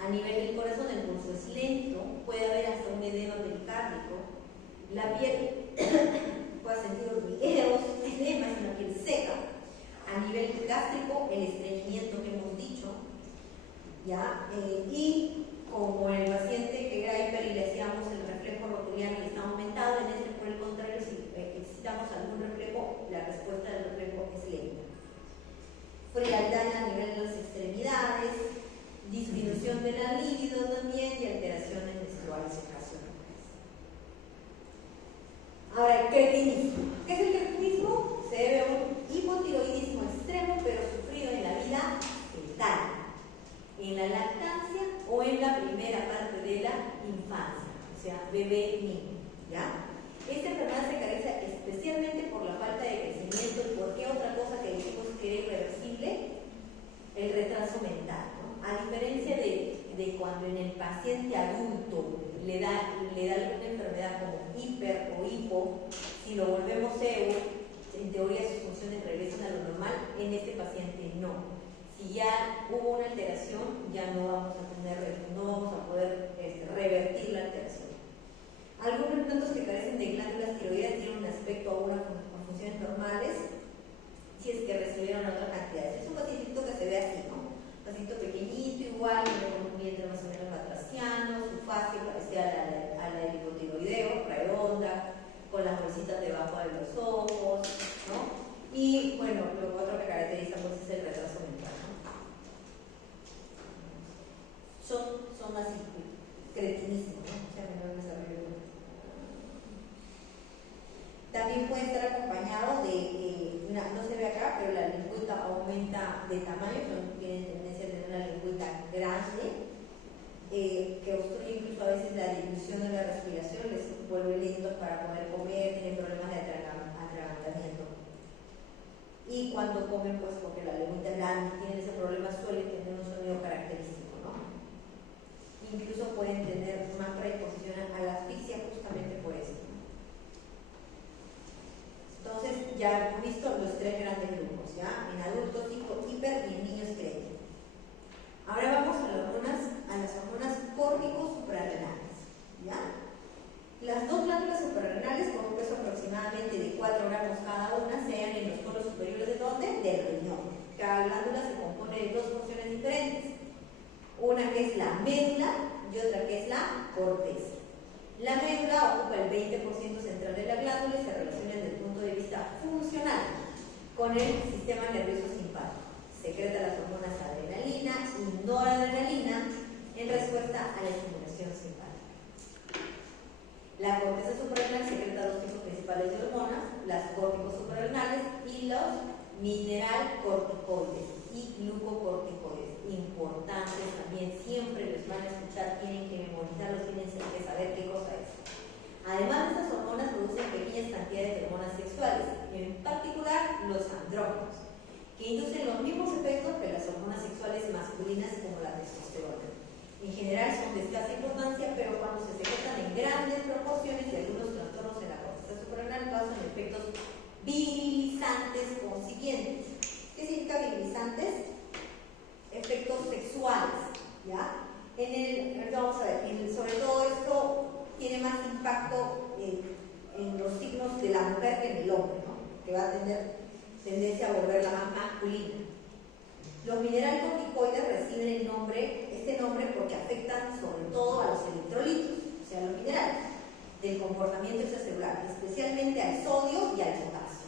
A nivel del corazón el pulso es lento, puede haber hasta un edema pericárdico, la piel puede sentir hormigueos, edema es una piel seca. A nivel gástrico el estreñimiento que hemos dicho, ¿ya? Y como el paciente que era hiper y le hacíamos el reflejo rotuliano y estamos gran líbido también y alteraciones menstruales ocasionales. Ahora, el cretinismo. ¿Qué es el cretinismo? Se debe a un hipotiroidismo extremo, pero sufrido en la vida fetal, en la lactancia o en la primera parte de la infancia, o sea, bebé niño, ¿ya? Esta enfermedad se caracteriza especialmente por la falta de crecimiento y por qué otra cosa que dijimos que era irreversible, el retraso mental, ¿no? A diferencia de cuando en el paciente adulto le da alguna enfermedad como hiper o hipo, si lo volvemos euro, en teoría sus funciones regresan a lo normal, en este paciente no. Si ya hubo una alteración, ya no vamos a poder revertir la alteración. Algunos implantes que carecen de glándulas tiroideas tienen un aspecto o a funciones normales si es que recibieron otras cantidades. Es un pacientito que se ve así, ¿no? Un pacientito pequeñito, igual, con un vientre más o menos batraciano, su fase parecía a la del hipotiroideo, redonda, con las bolsitas debajo de los ojos, ¿no? Y bueno, lo otro que caracteriza pues es el retraso mental, ¿no? Son así, cretinismo, ¿no? O sea, menor desarrollo. También puede estar acompañado de, no se ve acá, pero la lengüita aumenta de tamaño, tienen tendencia a tener una lengüita grande, que obstruye incluso a veces la dilución de la respiración, les vuelve lentos para poder comer, tienen problemas de atragantamiento. Y cuando comen, pues porque la lengüita grande tiene ese problema, suelen tener un sonido característico, ¿no? Incluso pueden tener más predisposición a la asfixia justamente por eso. Entonces, ya hemos visto los tres grandes grupos, ¿ya? En adultos, hiper y en niños creen. Ahora vamos a las hormonas córtico-suprarrenales, ¿ya? Las dos glándulas suprarrenales, con un peso aproximadamente de 4 gramos cada una, se hallan en los polos superiores ¿de dónde? Del riñón. Cada glándula se compone de dos porciones diferentes. Una que es la médula y otra que es la corteza. La médula ocupa el 20% central de la glándula y se relaciona desde el punto de vista funcional con el sistema nervioso simpático. Secreta las hormonas adrenalina y noradrenalina en respuesta a la estimulación simpática. La corteza suprarrenal secreta dos tipos principales de hormonas, las córtico-suprarrenales y los mineral-corticoides y glucocorticoides. Importantes también, siempre los van a escuchar, tienen que memorizarlos, tienen que saber qué cosa es. Además, estas hormonas producen pequeñas cantidades de hormonas sexuales, en particular los andrógenos, que inducen los mismos efectos que las hormonas sexuales masculinas como la testosterona. En general son de escasa importancia, pero cuando se secretan en grandes proporciones y algunos trastornos en la corteza suprarrenal causan efectos virilizantes consiguientes. ¿Qué significa virilizantes? Efectos sexuales, ¿ya? Vamos a ver, sobre todo esto tiene más impacto en los signos de la mujer que en el hombre, ¿no? Que va a tener tendencia a volverla más masculina. Los mineralocorticoides reciben este nombre porque afectan sobre todo a los electrolitos, o sea, los minerales, del comportamiento extracelular, especialmente al sodio y al potasio.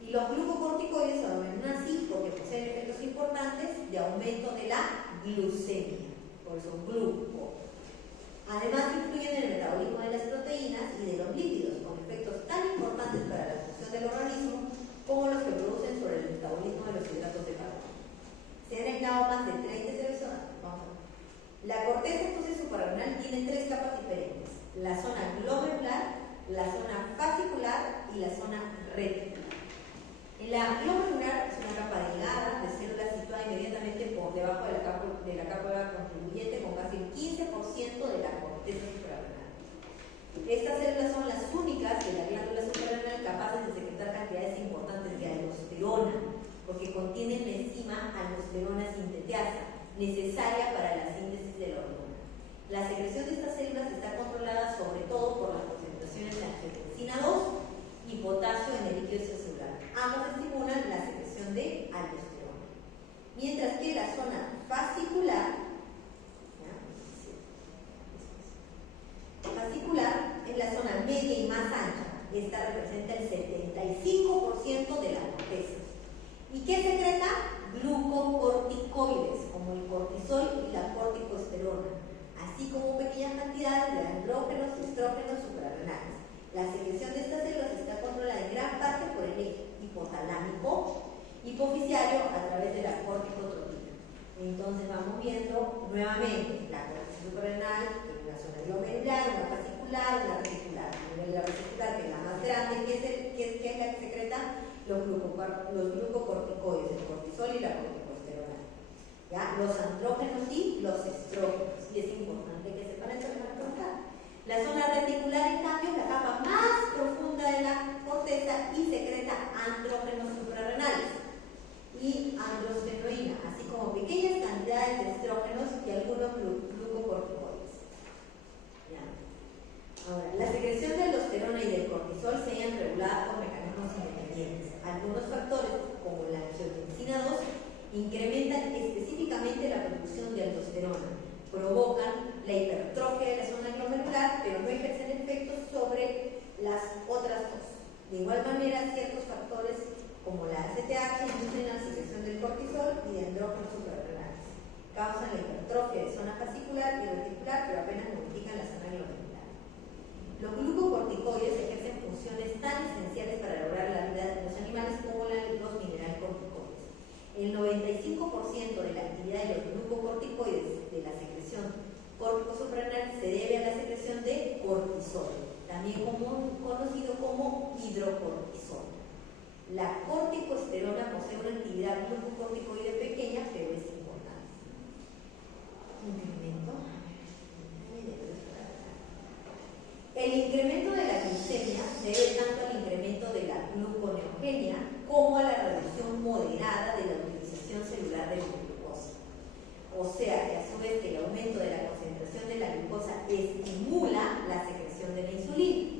Y los glucocorticoides se denominan así porque poseen efectos importantes de aumento de la glucemia, por eso gluco. Además, influyen en el metabolismo de las proteínas y de los lípidos, con efectos tan importantes para la función del organismo como los que producen sobre el metabolismo de los hidratos de carbono. Se han aislado más de 30 series. La corteza entonces suprarrenal tiene tres capas diferentes: la zona glomerular, la zona fascicular y la zona reticular. En la glomerular es una capa delgada de células situada inmediatamente por debajo de la capa contribuyente con casi el 15% de la corteza suprarrenal. Estas células son las únicas de la glándula suprarrenal capaces de secretar cantidades importantes de aldosterona, porque contienen la enzima aldosterona sintetasa, necesaria para la síntesis de la hormona. La secreción de estas células está controlada sobre todo por las concentraciones de angiotensina 2 y potasio en el líquido extracelular. Ambos estimulan la secreción de aldosterona. Mientras que la zona fascicular es la zona media y más ancha. Esta representa el 75% de la corteza. ¿Y qué secreta? glucocorticoides, como el cortisol y la corticosterona, así como pequeñas cantidades de andrógenos y estrógenos suprarrenales. La secreción de estas células está controlada en gran parte por el eje hipotalámico hipofisiario a través de la corticotropina. Entonces vamos viendo nuevamente la corteza suprarrenal, una zona glomerular, una fascicular, una reticular. A nivel de la fascicular, que es la más grande, que es la que secreta los glucocorticoides, el cortisol y la corticosterona. ¿Ya? Los andrógenos y los estrógenos. Y es importante que sepan esto que van a contar. La zona reticular, en cambio, es la capa más profunda de la corteza y secreta andrógenos suprarrenales y androstenoína, así como pequeñas cantidades de estrógenos y algunos glucocorticoides. Ahora, la secreción de aldosterona y del cortisol se hallan reguladas por mecanismos independientes. Algunos factores, como la angiotensina 2, incrementan específicamente la producción de aldosterona, provocan la hipertrofia de la zona glomerular, pero no ejercen efectos sobre las otras dos. De igual manera, ciertos factores como la ACTH inducen la secreción del cortisol y de andrógenos suprarrenales. Causan la hipertrofia de zona fascicular y reticular, pero apenas modifican la zona glomerular. Los glucocorticoides ejercen funciones tan esenciales para lograr la vida de los animales como los mineralcorticoides. El 95% de la actividad de los glucocorticoides de la secreción corticosuprarrenal se debe a la secreción de cortisol, también conocido como hidrocortisol. La corticosterona posee una actividad glucocorticoide pequeña, pero es importante. El incremento de la glucemia se debe tanto al incremento de la gluconeogenia como a la reducción moderada de la utilización celular de la glucosa. O sea que a su vez que el aumento de la concentración de la glucosa estimula la secreción de la insulina.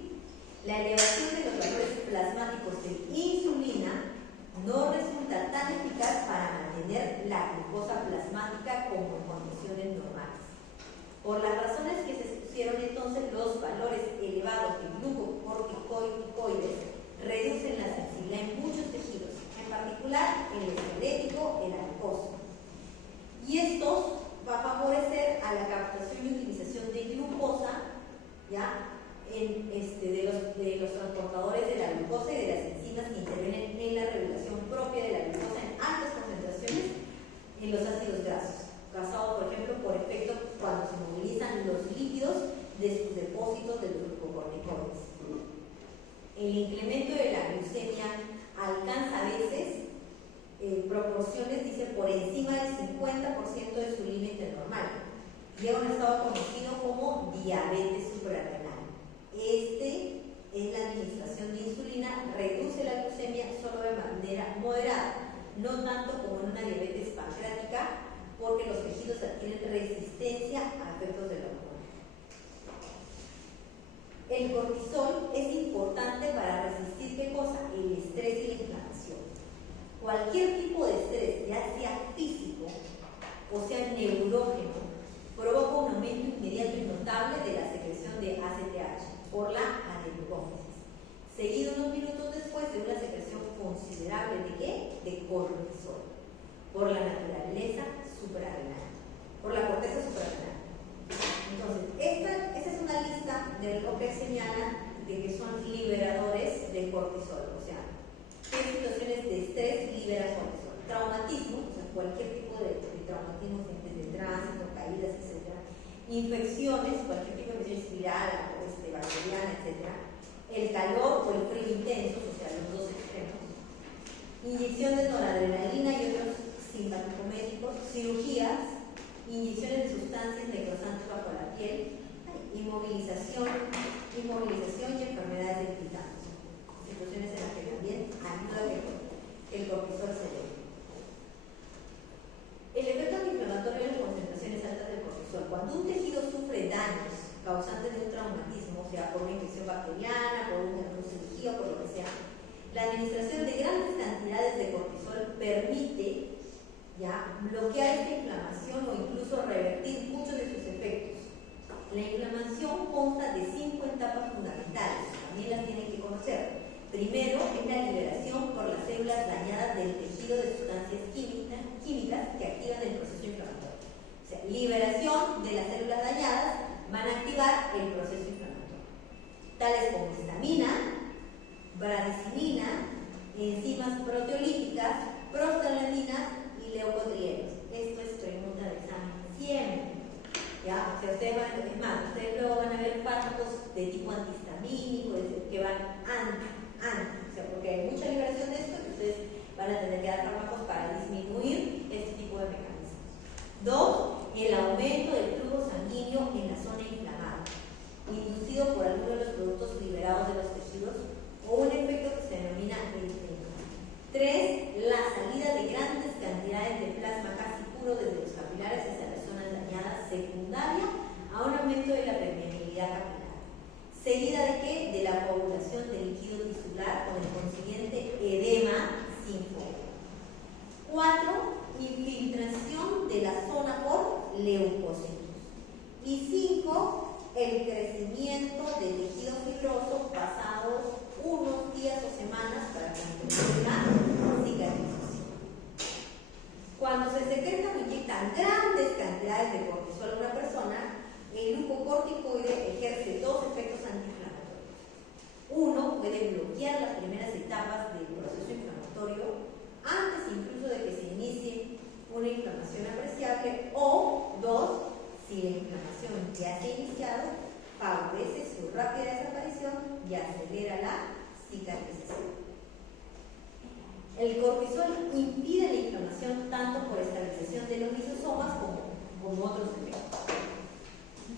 La elevación de los valores plasmáticos de insulina no resulta tan eficaz para mantener la glucosa plasmática como en condiciones normales. Por las razones que se expusieron entonces, los valores elevados de glucocorticoides reducen la sensibilidad en muchos tejidos, en particular el esquelético, el adiposo. Y esto va a favorecer a la captación y utilización de glucosa, ¿ya? De los transportadores de la glucosa y de las enzimas que intervienen en la regulación propia de la glucosa en altas concentraciones en los ácidos grasos, causado por ejemplo por efecto cuando se movilizan los lípidos de sus depósitos de los glucocorticoides. El incremento de la glucemia alcanza a veces proporciones, dice, por encima del 50% de su límite normal. Llega a un estado conocido como diabetes suprarrenal. Este es la administración de insulina, reduce la glucemia solo de manera moderada, no tanto como en una diabetes pancreática, porque los tejidos adquieren resistencia a efectos de la hormona. El cortisol es importante para resistir, ¿qué cosa? El estrés y la inflamación. Cualquier tipo de estrés, ya sea físico o sea neurógeno, provoca un aumento inmediato y notable de la secreción de ACTH por la adipófisis, seguido unos minutos después de una secreción considerable ¿de qué? De cortisol, por la naturaleza suprarrenal, por la corteza suprarrenal. Entonces, esta es una lista de lo que señala de que son liberadores de cortisol, o sea, qué situaciones de estrés liberan cortisol. Traumatismo, o sea, cualquier tipo de traumatismo, de tránsito, caídas, etc. Infecciones, cualquier tipo de infección viral, bacteriana, etc. El calor o el frío intenso, o sea, los dos extremos. Inyección de noradrenalina y otros simpatomédicos, cirugías, inyecciones de sustancias necrosantes bajo la piel, inmovilización y enfermedades debilitantes. Situaciones en las que también ayuda a que el cortisol se eleve. El efecto antiinflamatorio de las concentraciones altas del cortisol. Cuando un tejido sufre daños causantes de un traumatismo, o sea, por una infección bacteriana, por una cirugía, por lo que sea, la administración de grandes cantidades de cortisol permite ya bloquear esta inflamación o incluso revertir muchos de sus efectos. La inflamación consta de 5 etapas fundamentales, también las tienen que conocer. Primero es la liberación por las células dañadas del tejido de sustancias químicas químicas que activan el proceso inflamatorio. O sea, liberación de las células dañadas van a activar el proceso inflamatorio, tales como histamina, bradicinin, enzimas proteolíticas, prostaglandinas y leucotrienos. Esto es pregunta de examen siempre. ¿Ya? O sea, ustedes luego van a ver fármacos de tipo antihistamínico, que van anti, o sea, porque hay mucha liberación de esto y ustedes van a tener que dar fármacos para disminuir este tipo de mecanismos. 2. El aumento del flujo sanguíneo en la zona inflamada, inducido por alguno de los productos liberados de los tejidos o un efecto que se denomina eritema. 3. La salida de grandes cantidades de plasma casi puro desde los capilares hacia las zonas dañadas, secundaria a un aumento de la permeabilidad capilar. ¿Seguida de qué? De la coagulación del líquido tisular con el consiguiente edema sin foco. 4. Infiltración de la zona por leucocitos. Y 5. El crecimiento del tejido fibroso pasados unos días o semanas para concluir la cicatrización. Cuando se secretan o inyectan grandes cantidades de cortisol a una persona, el glucocorticoide ejerce dos efectos antiinflamatorios. Uno, puede bloquear las primeras etapas del proceso inflamatorio antes incluso de que se inicie una inflamación apreciable, o dos, si la inflamación ya se ha iniciado, favorece su rápida desaparición y acelera la cicatrización. El cortisol impide la inflamación tanto por estabilización de los lisosomas como otros efectos.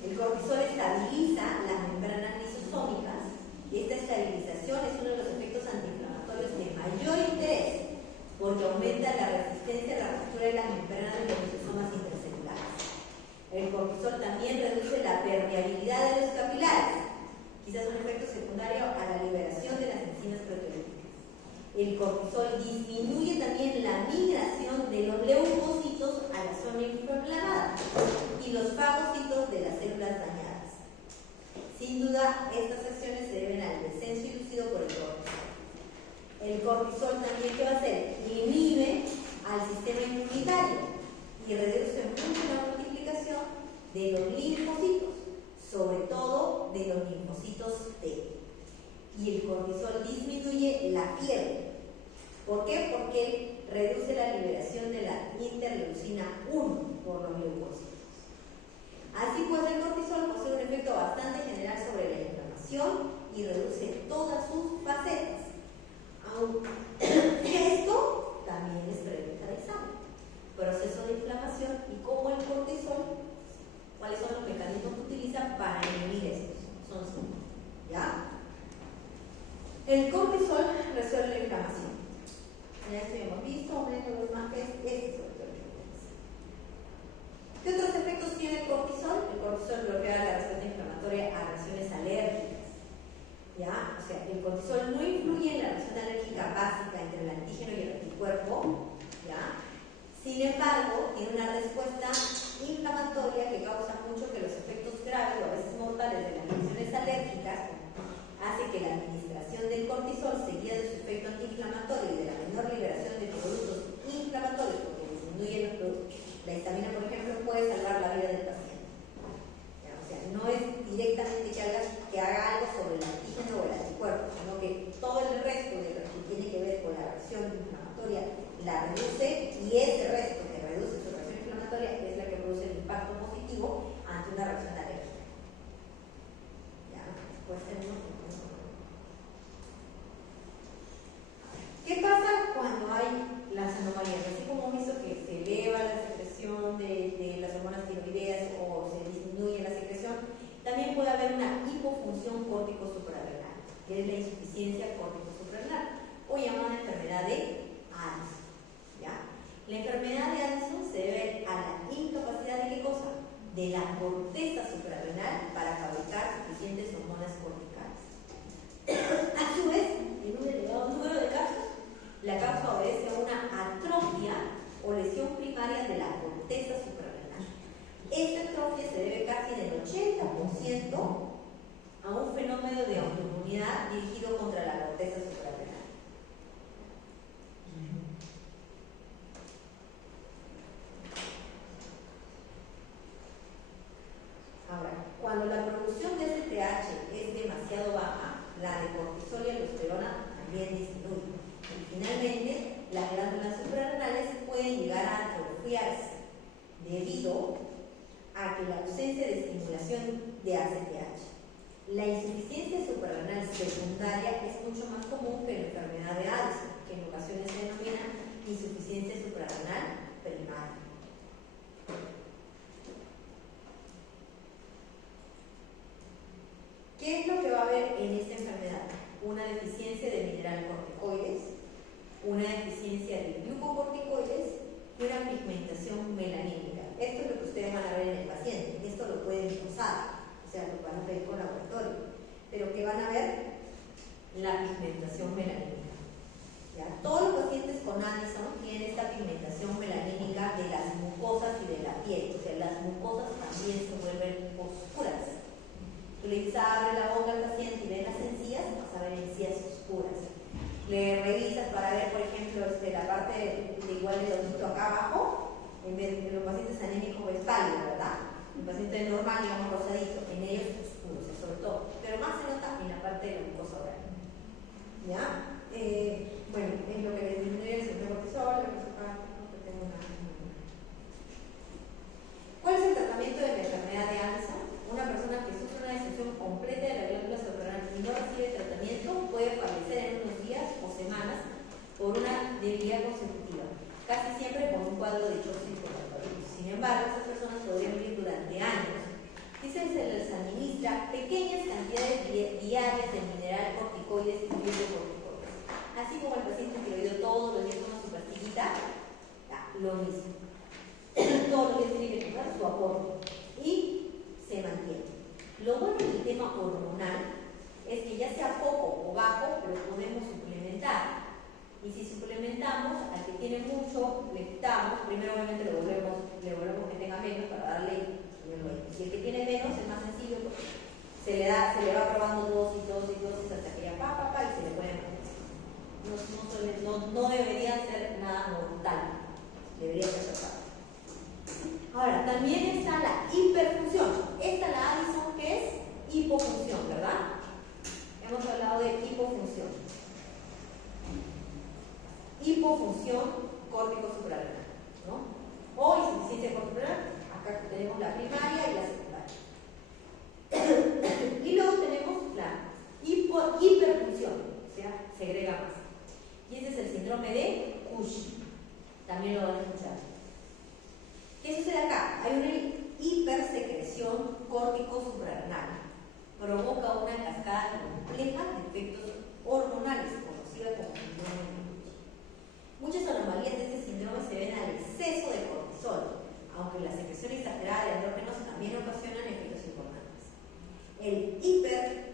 El cortisol estabiliza las membranas lisosómicas y esta estabilización es uno de los efectos antiinflamatorios de mayor interés porque aumenta la resistencia a la ruptura de las membranas de los lisosomas intercelulares. El cortisol también reduce la permeabilidad de los capilares, quizás un efecto secundario a la liberación de las enzimas proteolíticas. El cortisol disminuye también la migración de los leucocitos a la zona inflamada y los fagocitos de las células dañadas. Sin duda, estas acciones se deben al descenso inducido por el cortisol. El cortisol también, ¿qué va a hacer? Inhibe al sistema inmunitario y reduce mucho la multiplicación de los linfocitos, sobre todo de los linfocitos T. Y el cortisol disminuye la fiebre. ¿Por qué? Porque reduce la liberación de la interleucina 1 por los leucocitos. Así pues, el cortisol posee un efecto bastante general sobre la inflamación y reduce todas sus facetas. Aunque esto también es pregunta de examen. Proceso de inflamación y cómo el cortisol, cuáles son los mecanismos que utiliza para inhibir estos. Son 5. ¿Ya? El cortisol resuelve la inflamación. Ya esto hemos visto, aumento de los marques, este sobre todo. ¿Qué otros efectos tiene el cortisol? El cortisol bloquea la respuesta inflamatoria a reacciones alérgicas. ¿Ya? O sea, el cortisol no influye en la reacción alérgica básica entre el antígeno y el anticuerpo. ¿Ya? Sin embargo, tiene una respuesta inflamatoria que causa mucho que los efectos graves o a veces mortales de las reacciones alérgicas hace que la administración del cortisol, seguida de su efecto antiinflamatorio y de la menor liberación de productos inflamatorios, porque disminuye los productos, la histamina, por ejemplo, puede salvar la vida del paciente. O sea, no es directamente que haga algo sobre el antígeno o el anticuerpo, sino que todo el resto de lo que tiene que ver con la reacción inflamatoria la reduce, y ese resto que reduce su reacción inflamatoria es la que produce el impacto positivo ante una reacción alérgica. ¿Ya? Después tenemos. ¿Qué pasa cuando hay las anomalías? Así como hemos visto que se eleva la secreción de las hormonas tiroideas o se disminuye la secreción, también puede haber una hipofunción córtico-suprarrenal, que es la insuficiencia córtico-suprarrenal, o llamada enfermedad de Addison. ¿Ya? La enfermedad de Addison se debe a la incapacidad de ¿qué cosa? De la corteza suprarrenal para fabricar suficientes hormonas corticales. A su vez, en un elevado número de casos, la causa obedece a una atrofia o lesión primaria de la corteza suprarrenal. Esta atrofia se debe casi en el 80% a un fenómeno de autoinmunidad dirigido contra la corteza suprarrenal. pigmentación de ACTH. La insuficiencia suprarrenal secundaria es mucho más común que la enfermedad de Addison, que en ocasiones se denomina insuficiencia suprarrenal primaria. ¿Qué es lo que va a haber en esta enfermedad? Una deficiencia de mineralocorticoides, una deficiencia de glucocorticoides y una pigmentación melanímica. Esto es lo que ustedes van a ver en el paciente. Esto lo pueden posar, o sea, lo van a ver con laboratorio. Pero ¿qué van a ver? La pigmentación melanímica. ¿Ya? Todos los pacientes con Addison tienen esta pigmentación melanímica de las mucosas y de la piel. O sea, las mucosas también se vuelven oscuras. Tú le dices, abre la boca al paciente y ve las encías, vas a ver encías oscuras. Le revisas para ver, por ejemplo, la parte de igual del ojito acá abajo, en vez de los pacientes anémicos es pálido, ¿verdad? El paciente normal, digamos, rosadito, en ellos oscuros, sobre todo. Pero más se nota en la parte de la mucosa oral. ¿Ya? Bueno, es lo que les disminuye el sistema cortisol, ¿Cuál es el tratamiento de la enfermedad de Addison? Una persona que sufre una disfunción completa de la glándula suprarrenal y no recibe tratamiento puede fallecer en unos días o semanas por una debilidad consecutiva, casi siempre con un cuadro de choque circulatorio. Sin embargo, estas personas podrían vivir durante años y se les administra pequeñas cantidades diarias de mineral corticoides y glucocorticoides. Así como el paciente que lo dio todos los días con su pastillita, lo mismo. Todos los días tiene que tomar su aporte y se mantiene. Lo bueno del tema hormonal es que ya sea poco o bajo, pero podemos suplementar. Y si suplementamos, al que tiene mucho, le quitamos. Primero obviamente le volvemos que tenga menos para darle. Si el que tiene menos es más sencillo, porque se le va probando dosis hasta que ya y se le pone más. No debería ser nada mortal, debería ser tratado. Ahora, también está la hiperfunción. Esta la Addison, que es hipofunción, ¿verdad? Hemos hablado de hipofunción. Hipofunción córtico suprarrenal, ¿no? O insuficiencia corticosuprarrenal. Acá tenemos la primaria y la secundaria. Y luego tenemos la hiperfunción, o sea, segrega más. Y este es el síndrome de Cushing. También lo van a escuchar. ¿Qué sucede acá? Hay una hipersecreción córtico-suprarrenal. Provoca una cascada compleja de efectos hormonales, conocida como